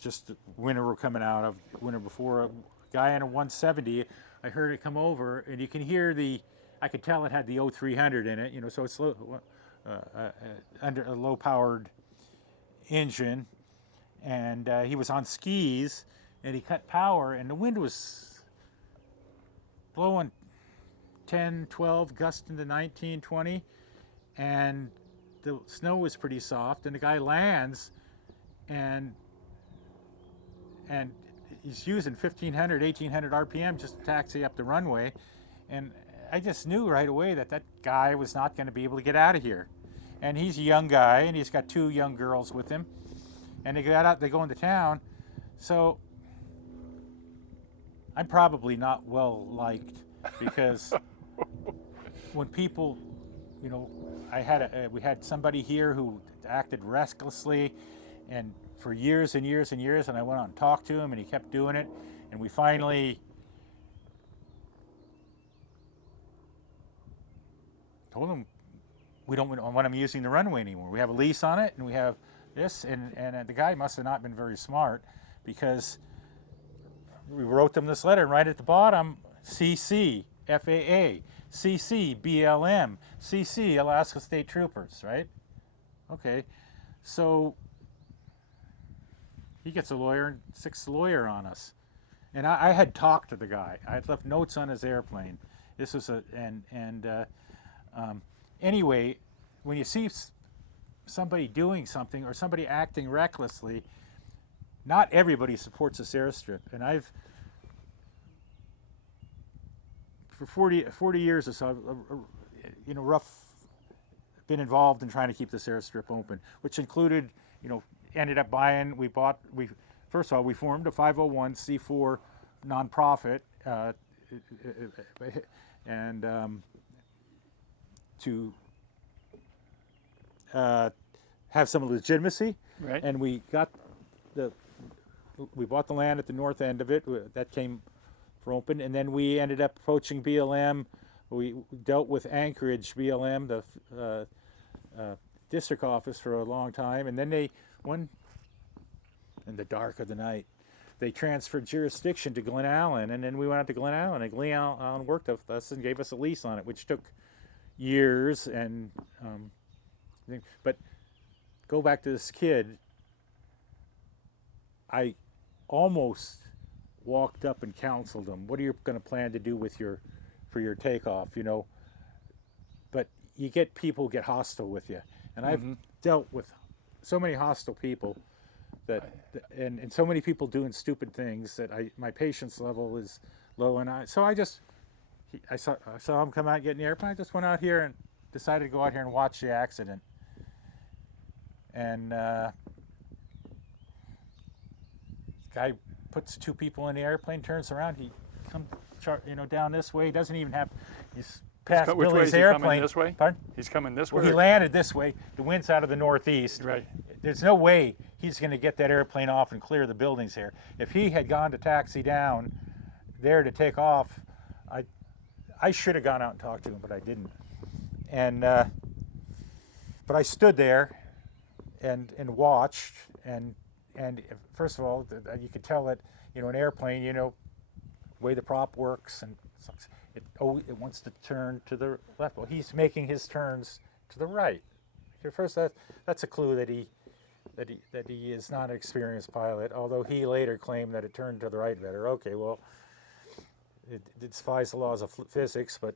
just the winter we're coming out of. Winter before, a guy in a 170. I heard it come over, and you can hear the. I could tell it had the 0300 in it. You know, so it's low, under a low-powered engine, and he was on skis, and he cut power, and the wind was blowing 10, 12, gusting to 19, 20, and the snow was pretty soft, and the guy lands, and he's using 1500, 1800 RPM just to taxi up the runway, and I just knew right away that that guy was not going to be able to get out of here. And he's a young guy, and he's got 2 young girls with him, and they got out, they go into town, so I'm probably not well liked, because when people, you know, we had somebody here who acted restlessly, and for years and years and years, and I went on and talked to him, and he kept doing it, and we finally told him we don't want him using the runway anymore. We have a lease on it, and we have this, and the guy must have not been very smart, because we wrote them this letter, and right at the bottom, CC, FAA, CC, BLM, CC, Alaska State Troopers, right? Okay, so he gets a lawyer and 6th lawyer on us. And I had talked to the guy. I had left notes on his airplane. This was anyway, when you see somebody doing something or somebody acting recklessly, not everybody supports this airstrip. And I've, for 40 years or so, you know, been involved in trying to keep this airstrip open, which included, you know, ended up buying, first of all, we formed a 501c4 nonprofit, and to have some legitimacy, Right. and we bought the land at the north end of it. That came for open, and then we ended up approaching BLM. We dealt with Anchorage BLM, the district office, for a long time, and then in the dark of the night, they transferred jurisdiction to Glen Allen, and then we went out to Glen Allen, and Glen Allen worked with us and gave us a lease on it, which took years. And but go back to this kid. I almost walked up and counseled him. What are you going to plan to do for your takeoff? You know, but you get people who get hostile with you, and I've dealt with so many hostile people that, and so many people doing stupid things that my patience level is low, and I saw him come out and get in the airplane. I just went out here and decided to go out here and watch the accident. And guy puts 2 people in the airplane, turns around, he comes down this way. He doesn't even have, he's past Which way Billy's is he airplane. coming, this way? Pardon? He's coming this way? Well, he landed this way. The wind's out of the northeast. Right. There's no way he's going to get that airplane off and clear the buildings here. If he had gone to taxi down there to take off, I should have gone out and talked to him, but I didn't. And but I stood there and watched, and first of all, you could tell that, you know, an airplane, you know, the way the prop works, and it wants to turn to the left. Well, he's making his turns to the right. Okay, first, that's a clue that he is not an experienced pilot, although he later claimed that it turned to the right better. Okay, well, it defies the laws of physics, but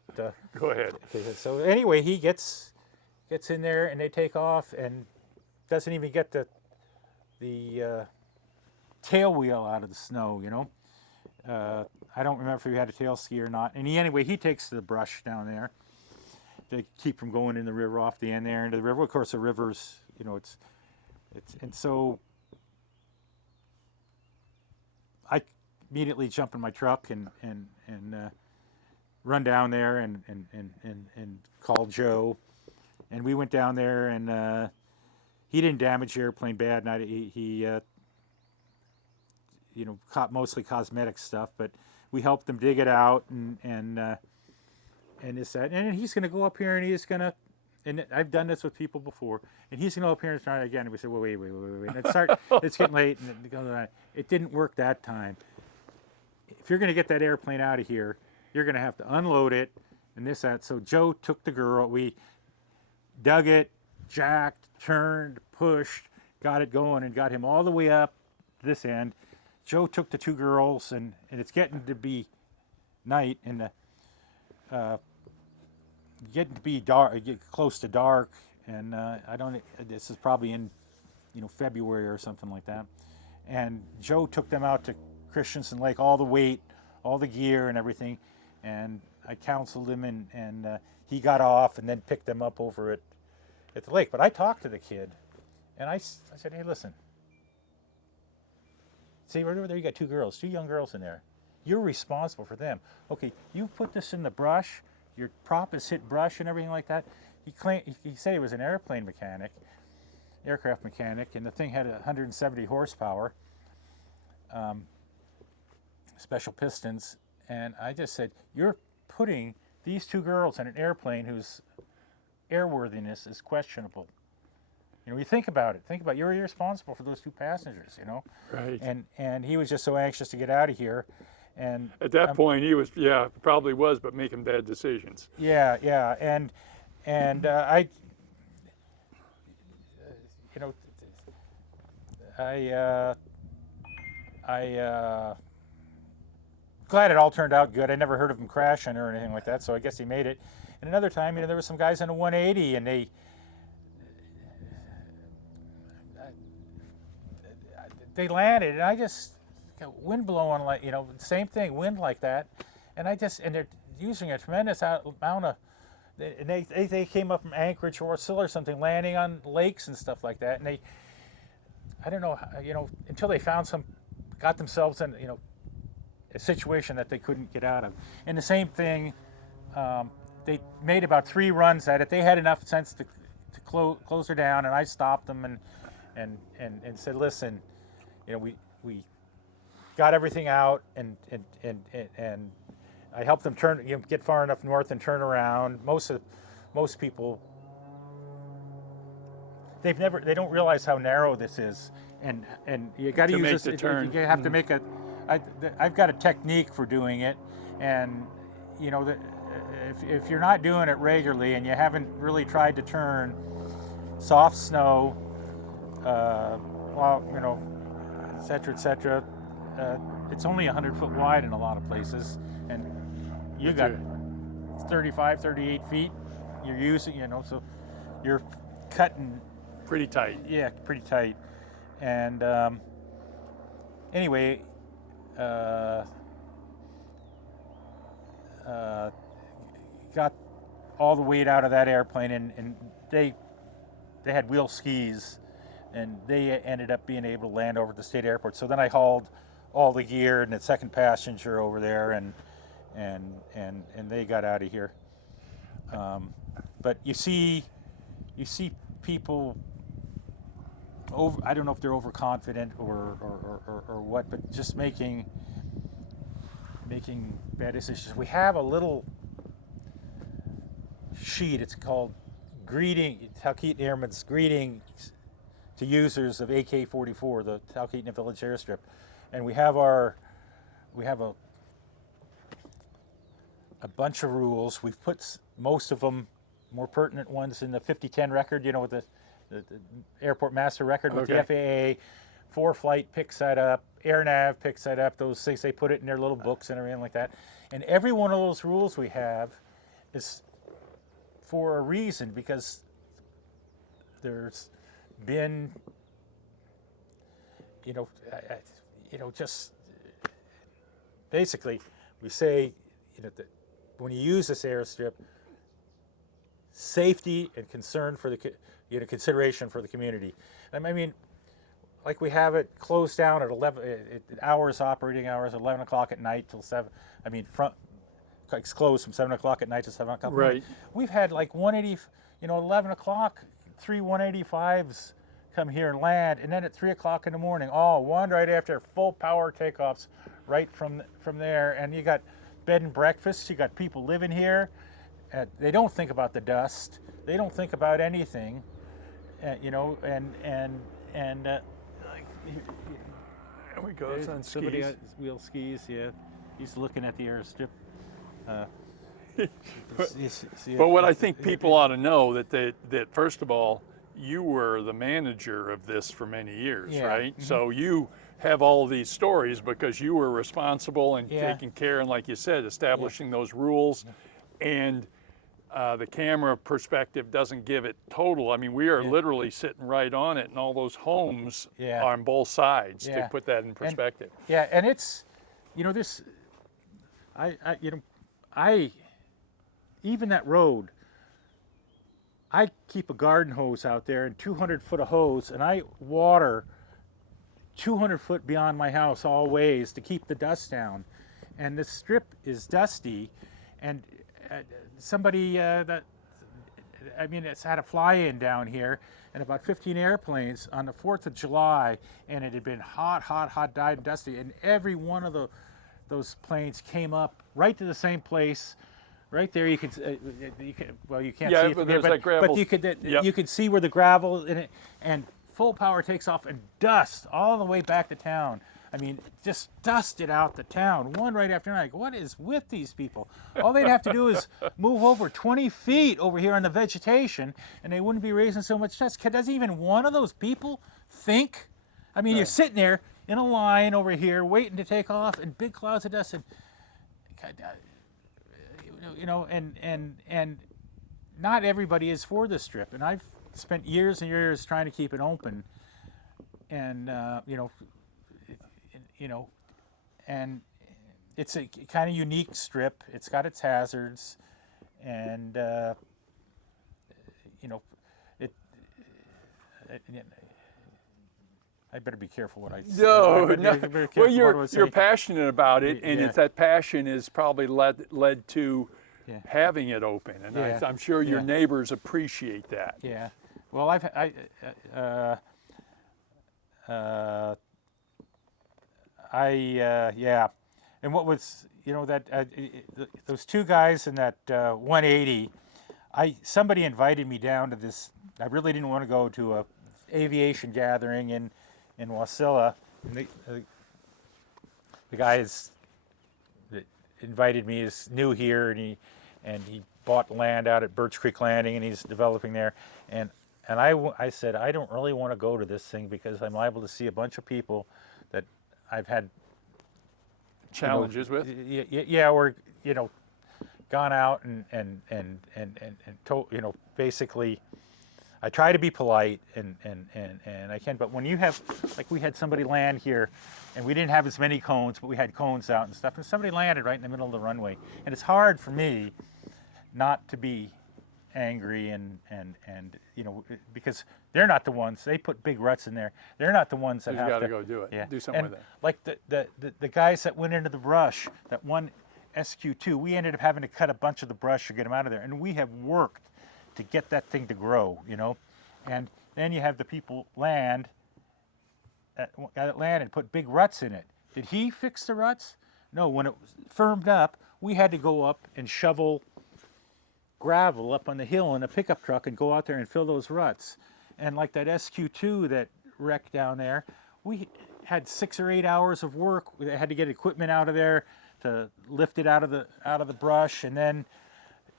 Go ahead. okay, so anyway, he gets in there, and they take off, and doesn't even get the tail wheel out of the snow, you know. I don't remember if he had a tail ski or not. And he takes the brush down there to keep from going in the river, off the end there into the river. Of course, the river's, you know, it's and so I immediately jump in my truck and run down there and call Joe, and we went down there, and he didn't damage the airplane bad. And mostly cosmetic stuff, but we helped them dig it out and this that, and he's going to go up here and he's going to, and I've done this with people before, and he's going to go up here and try it again. And we said, well, wait, and it's getting late, and it goes on. It didn't work that time. If you're going to get that airplane out of here, you're going to have to unload it and this that. So Joe took the girl, we dug it, jacked, turned, pushed, got it going, and got him all the way up this end. Joe took the two girls, and it's getting to be night, and getting to be dark, get close to dark, and this is probably in February or something like that. And Joe took them out to Christensen Lake, all the weight, all the gear and everything, and I counseled him, and he got off and then picked them up over at the lake. But I talked to the kid, and I said, hey, listen, see right over there, you got two young girls in there. You're responsible for them. Okay, you put this in the brush, your prop has hit brush and everything like that. He said he was an aircraft mechanic, and the thing had 170 horsepower, special pistons, and I just said, you're putting these two girls in an airplane whose airworthiness is questionable. You think about it. You're responsible for those two passengers, Right. And he was just so anxious to get out of here. And at that point, he was, probably was, but making bad decisions. Yeah, and I glad it all turned out good. I never heard of him crashing or anything like that, so I guess he made it. And another time, there were some guys on a 180, and they landed, and I just wind blowing like same thing, wind like that, and they're using a tremendous amount of. And they came up from Anchorage or Sill or something, landing on lakes and stuff like that, and I don't know, until they got themselves in a situation that they couldn't get out of. And the same thing, they made about 3 runs at it. They had enough sense to close her down, and I stopped them and said, listen, we got everything out, and I helped them get far enough north and turn around. Most people, they don't realize how narrow this is, and you got to use this. Turn. You have to make I've got a technique for doing it, and if you're not doing it regularly and you haven't really tried to turn soft snow, et cetera, it's only 100 foot wide in a lot of places, and you got 35, 38 feet you're using, so you're cutting pretty tight. Yeah, pretty tight. And anyway, got all the weight out of that airplane, and they had wheel skis, and they ended up being able to land over at the state airport. So then I hauled all the gear and the second passenger over there, and they got out of here. But you see people I don't know if they're overconfident or what, but just making bad decisions. We have a little sheet. It's called Talkeetna Airmen's Greetings to Users of AK-44, the Talkeetna Village Airstrip, and we have a bunch of rules. We've put most of them, more pertinent ones, in the 5010 record. With the airport master record with the FAA. ForeFlight picks that up. AirNav picks that up. Those things, they put it in their little books and everything like that. And every one of those rules we have is for a reason, because there's been, just basically we say, that when you use this airstrip, safety and concern for consideration for the community. I mean, like we have it closed down at 11 operating hours, 11 o'clock at night till 7. I mean, it's closed from 7 o'clock at night to 7 o'clock. Right. We've had like 180, 11 o'clock, 3 185s come here and land, and then at 3 o'clock in the morning, one right after full power takeoffs right from there. And you got bed and breakfast, you got people living here. They don't think about the dust. They don't think about anything, you know, and like, There we go. It's on somebody skis. on wheel skis, yeah. He's looking at the airstrip. But what I think people ought to know that first of all, you were the manager of this for many years, Yeah. right? So you have all these stories because you were responsible and Yeah. taking care and, like you said, establishing those rules. And the camera perspective doesn't give it total. I mean, we are literally sitting right on it, and all those homes Yeah. are on both sides Yeah. to put that in perspective. Yeah, and it's, you know, this, even that road, I keep a garden hose out there and 200 foot of hose, and I water 200 foot beyond my house all ways to keep the dust down. And this strip is dusty, and somebody it's had a fly-in down here, and about 15 airplanes on the 4th of July, and it had been hot, dyed and dusty, and every one of those planes came up right to the same place. Right there, you can't Yeah, see it but from here, there's that gravel. but you could see where the gravel in it, and full power takes off and dust all the way back to town. I mean, just dusted out the town, one right after another. Like, what is with these people? All they'd have to do is move over 20 feet over here on the vegetation, and they wouldn't be raising so much dust. Does even one of those people think? I mean, you're sitting there in a line over here waiting to take off, and big clouds of dust, and you know, and not everybody is for the strip. And I've spent years and years trying to keep it open, and and it's a kind of unique strip. It's got its hazards, and I better be careful what I say. No. Well, you're passionate about it, and it's that passion is probably led to having it open, and I'm sure your neighbors appreciate that. Yeah. Well, and what was, those two guys in that 180, somebody invited me down to this. I really didn't want to go to a aviation gathering in Wasilla. And the guy that invited me is new here, and he bought land out at Birch Creek Landing, and he's developing there. And I said, I don't really want to go to this thing because I'm liable to see a bunch of people that I've had challenges with. Or gone out and told, basically. I try to be polite and I can, but when you have, like, we had somebody land here, and we didn't have as many cones, but we had cones out and stuff, and somebody landed right in the middle of the runway, and it's hard for me not to be angry and because they're not the ones, they put big ruts in there. They're not the ones that You have got to to go do it. Yeah. Do something And with it. like the guys that went into the brush, that one SQ2, we ended up having to cut a bunch of the brush to get them out of there, and we have worked to get that thing to grow, and then you have the people land and put big ruts in it. Did he fix the ruts? No. When it was firmed up, we had to go up and shovel gravel up on the hill in a pickup truck and go out there and fill those ruts. And like that SQ2 that wrecked down there, we had 6 or 8 hours of work. We had to get equipment out of there to lift it out of the brush, and then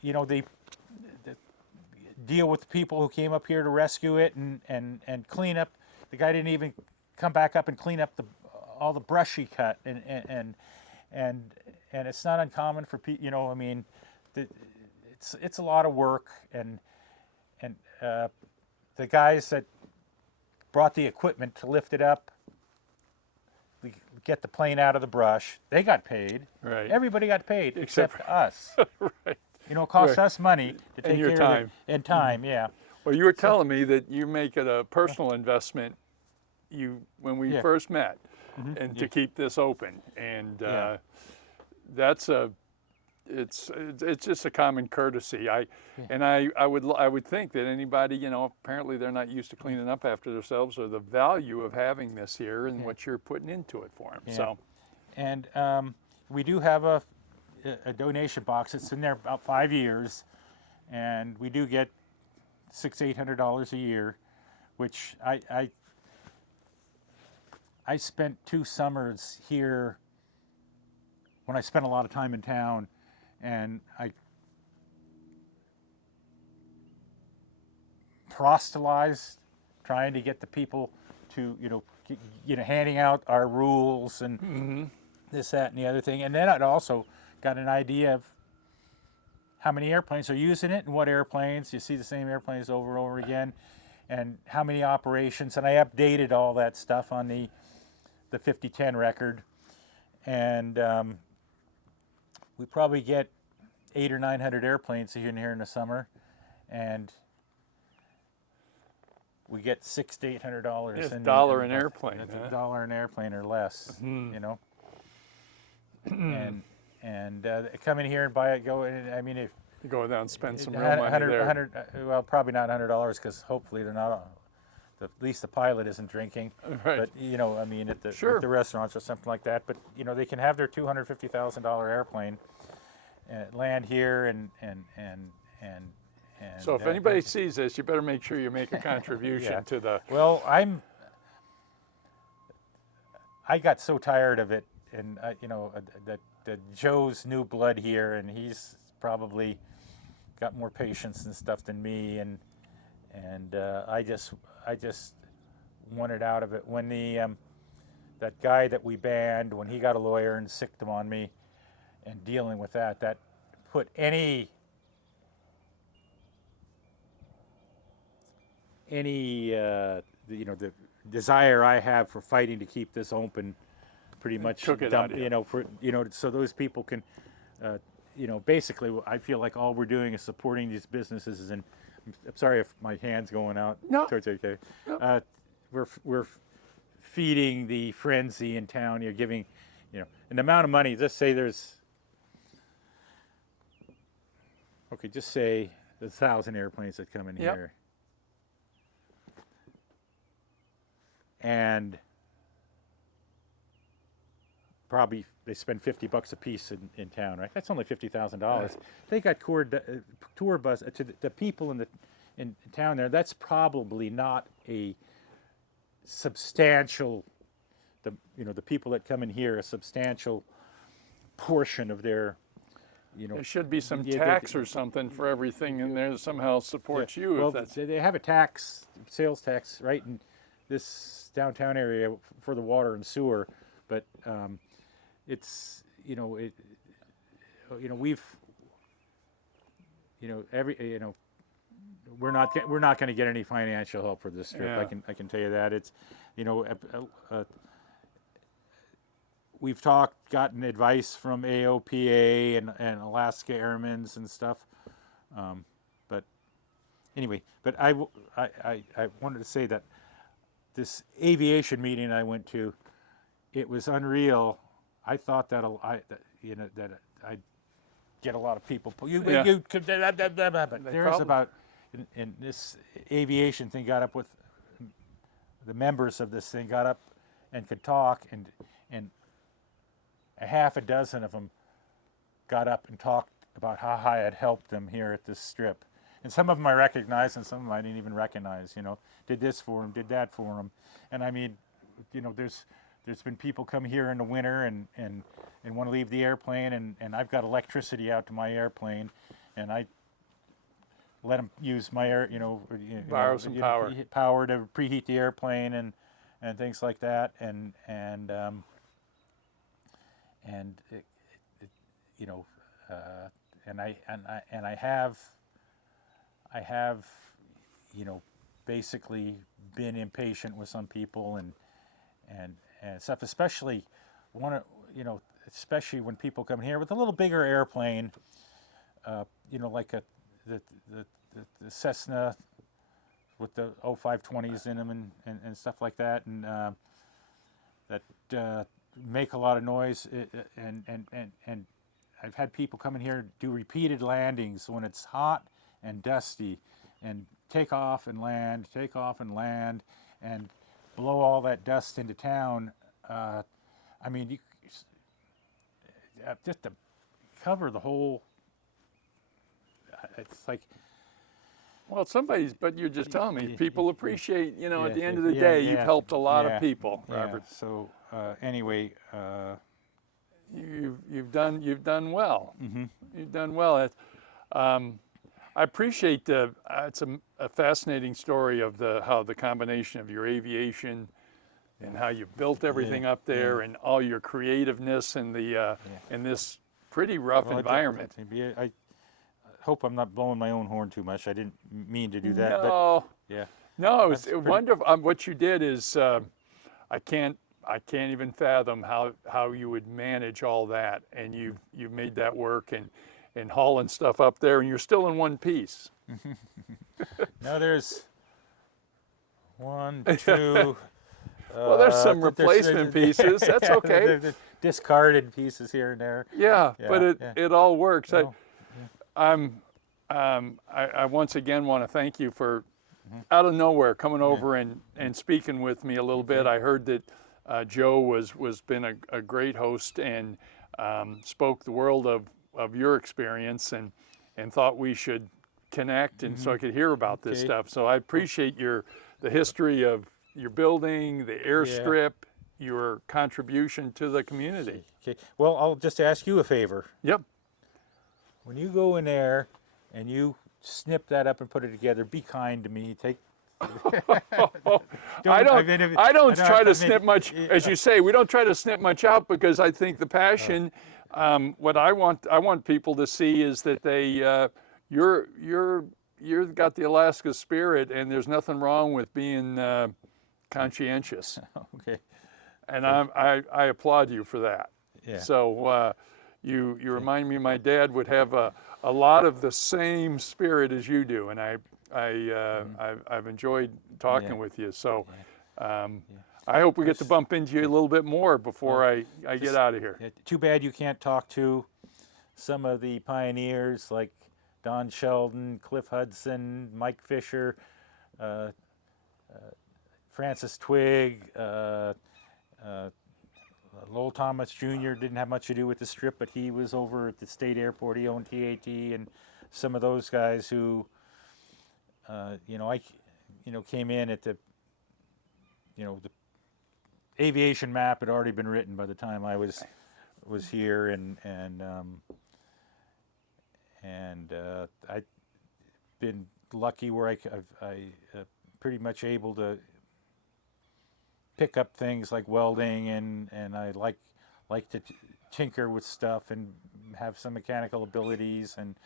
they deal with the people who came up here to rescue it and clean up. The guy didn't even come back up and clean up all the brush he cut, and it's not uncommon for people. It's a lot of work, and the guys that brought the equipment to lift it up, get the plane out of the brush, they got paid. Right. Everybody got paid except us. Right. It costs us money to take your care time. of it. And time, yeah. Well, you were telling me that you make it a personal investment. When we first met, and to keep this open, and that's it's just a common courtesy. I would think that anybody, you know, apparently they're not used to cleaning up after themselves, or the value of having this here and what you're putting into it for them. Yeah. So, and we do have a donation box. It's in there about 5 years, and we do get $600-800 a year, which I spent 2 summers here when I spent a lot of time in town, and I proselytized, trying to get the people to, handing out our rules and this, that, and the other thing. And then I'd also got an idea of how many airplanes are using it and what airplanes. You see the same airplanes over and over again, and how many operations. And I updated all that stuff on the 5010 record. And we probably get 800 or 900 airplanes here in the summer, and we get $600 to $800. it's $1 an airplane. It's $1 an airplane or less, you know. and come in here and buy it. I mean, if You go down and spend some real money there. well, probably not $100, because hopefully they're not. At least the pilot isn't drinking. Right. But I mean, at the restaurants or something like that. But they can have their $250,000 airplane land here and So if anybody sees this, you better make sure you make a contribution to the. Well, I got so tired of it, and that Joe's new blood here, and he's probably got more patience and stuff than me, and I just wanted out of it. When that guy that we banned, when he got a lawyer and sicked him on me, and dealing with that put any the desire I have for fighting to keep this open pretty much took it out of you. so those people can basically I feel like all we're doing is supporting these businesses. And I'm sorry if my hand's going out. No. Towards okay. No. We're feeding the frenzy in town. You're giving an amount of money. Just say there's just say there's 1,000 airplanes that come in here. And probably they spend $50 a piece in town, right? That's only $50,000. They got tour bus to the people in town there. That's probably not a substantial. The people that come in here, a substantial portion of their. There should be some tax or something for everything in there that somehow supports you. Well, if that's... they have a sales tax, right, in this downtown area for the water and sewer, but it's we've we're not going to get any financial help for this strip. Yeah. I can tell you that. It's we've gotten advice from AOPA and Alaska Airmen's and stuff, but anyway. But I wanted to say that this aviation meeting I went to, it was unreal. I thought that I'd get a lot of people. But there's about, and this aviation thing got up with the members of this thing got up and could talk, and a half a dozen of them got up and talked about how I had helped them here at this strip. And some of them I recognized, and some of them I didn't even recognize. Did this for them, did that for them. And I mean, there's been people come here in the winter and want to leave the airplane, and I've got electricity out to my airplane, and I let them use my borrow some power to preheat the airplane and things like that, and I have basically been impatient with some people and stuff, especially especially when people come here with a little bigger airplane, like the Cessna with the 0520s in them and stuff like that, and that make a lot of noise, and I've had people come in here do repeated landings when it's hot and dusty, and take off and land, and blow all that dust into town. I mean, just to cover the whole, it's like, Well, but you're just telling me, people appreciate, you know, at the end of the yeah, day, yeah, you've helped a lot yeah, of people, yeah. Robert. So anyway, You've done well. Mm-hmm. You've done well. I appreciate it's a fascinating story of how the combination of your aviation and how you built everything up there, and all your creativeness in this pretty rough environment. I hope I'm not blowing my own horn too much. I didn't mean to do that. No, but yeah. no, it was That's pretty- wonderful. What you did is, I can't even fathom how you would manage all that, and you've made that work, and hauling stuff up there, and you're still in one piece. Now there's 1, 2. Well, there's some replacement pieces. That's okay. There's discarded pieces here and there. Yeah, but it all works. No. I once again want to thank you for out of nowhere coming over and speaking with me a little bit. I heard that Joe was been a great host, and spoke the world of your experience, and thought we should connect, and so I could hear about this stuff. So I appreciate the history of your building, the airstrip, your contribution to the community. Okay. Well, I'll just ask you a favor. Yep. When you go in there and you snip that up and put it together, be kind to me. I don't try to snip much, as you say. We don't try to snip much out, because I think the passion. What I want people to see is that you've got the Alaska spirit, and there's nothing wrong with being conscientious. Okay. And I applaud you for that. Yeah. So you remind me my dad would have a lot of the same spirit as you do, and I've enjoyed talking with you. So I hope we get to bump into you a little bit more before I get out of here. Too bad you can't talk to some of the pioneers like Don Sheldon, Cliff Hudson, Mike Fisher, Francis Twigg, Lowell Thomas Jr. didn't have much to do with the strip, but he was over at the state airport. He owned TAT, and some of those guys who, came in at the aviation map had already been written by the time I was here, and I've been lucky where I pretty much able to pick up things like welding, and I like to tinker with stuff and have some mechanical abilities, and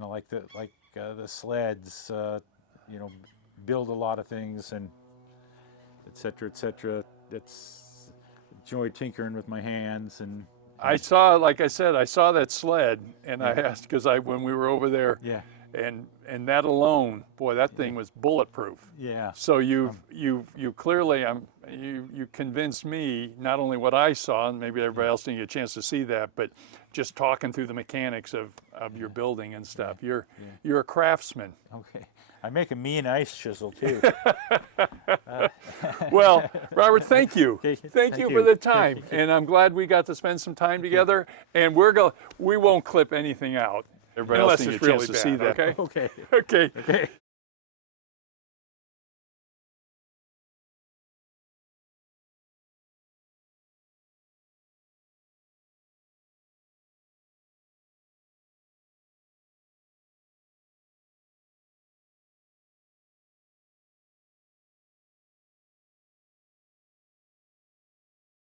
like the sleds, build a lot of things, and et cetera. It's enjoy tinkering with my hands. And I saw that sled, and I asked, because when we were over there, and that alone, boy, that thing was bulletproof. Yeah. So you clearly you convinced me not only what I saw, and maybe everybody else didn't get a chance to see that, but just talking through the mechanics of your building and stuff. You're a craftsman. Okay. I make a mean ice chisel too. Well, Robert, thank you. Okay, Thank you for the time, and I'm glad we got to spend some time together. And we won't clip anything out. Everybody else didn't get a chance to see that. Okay. Okay. Okay.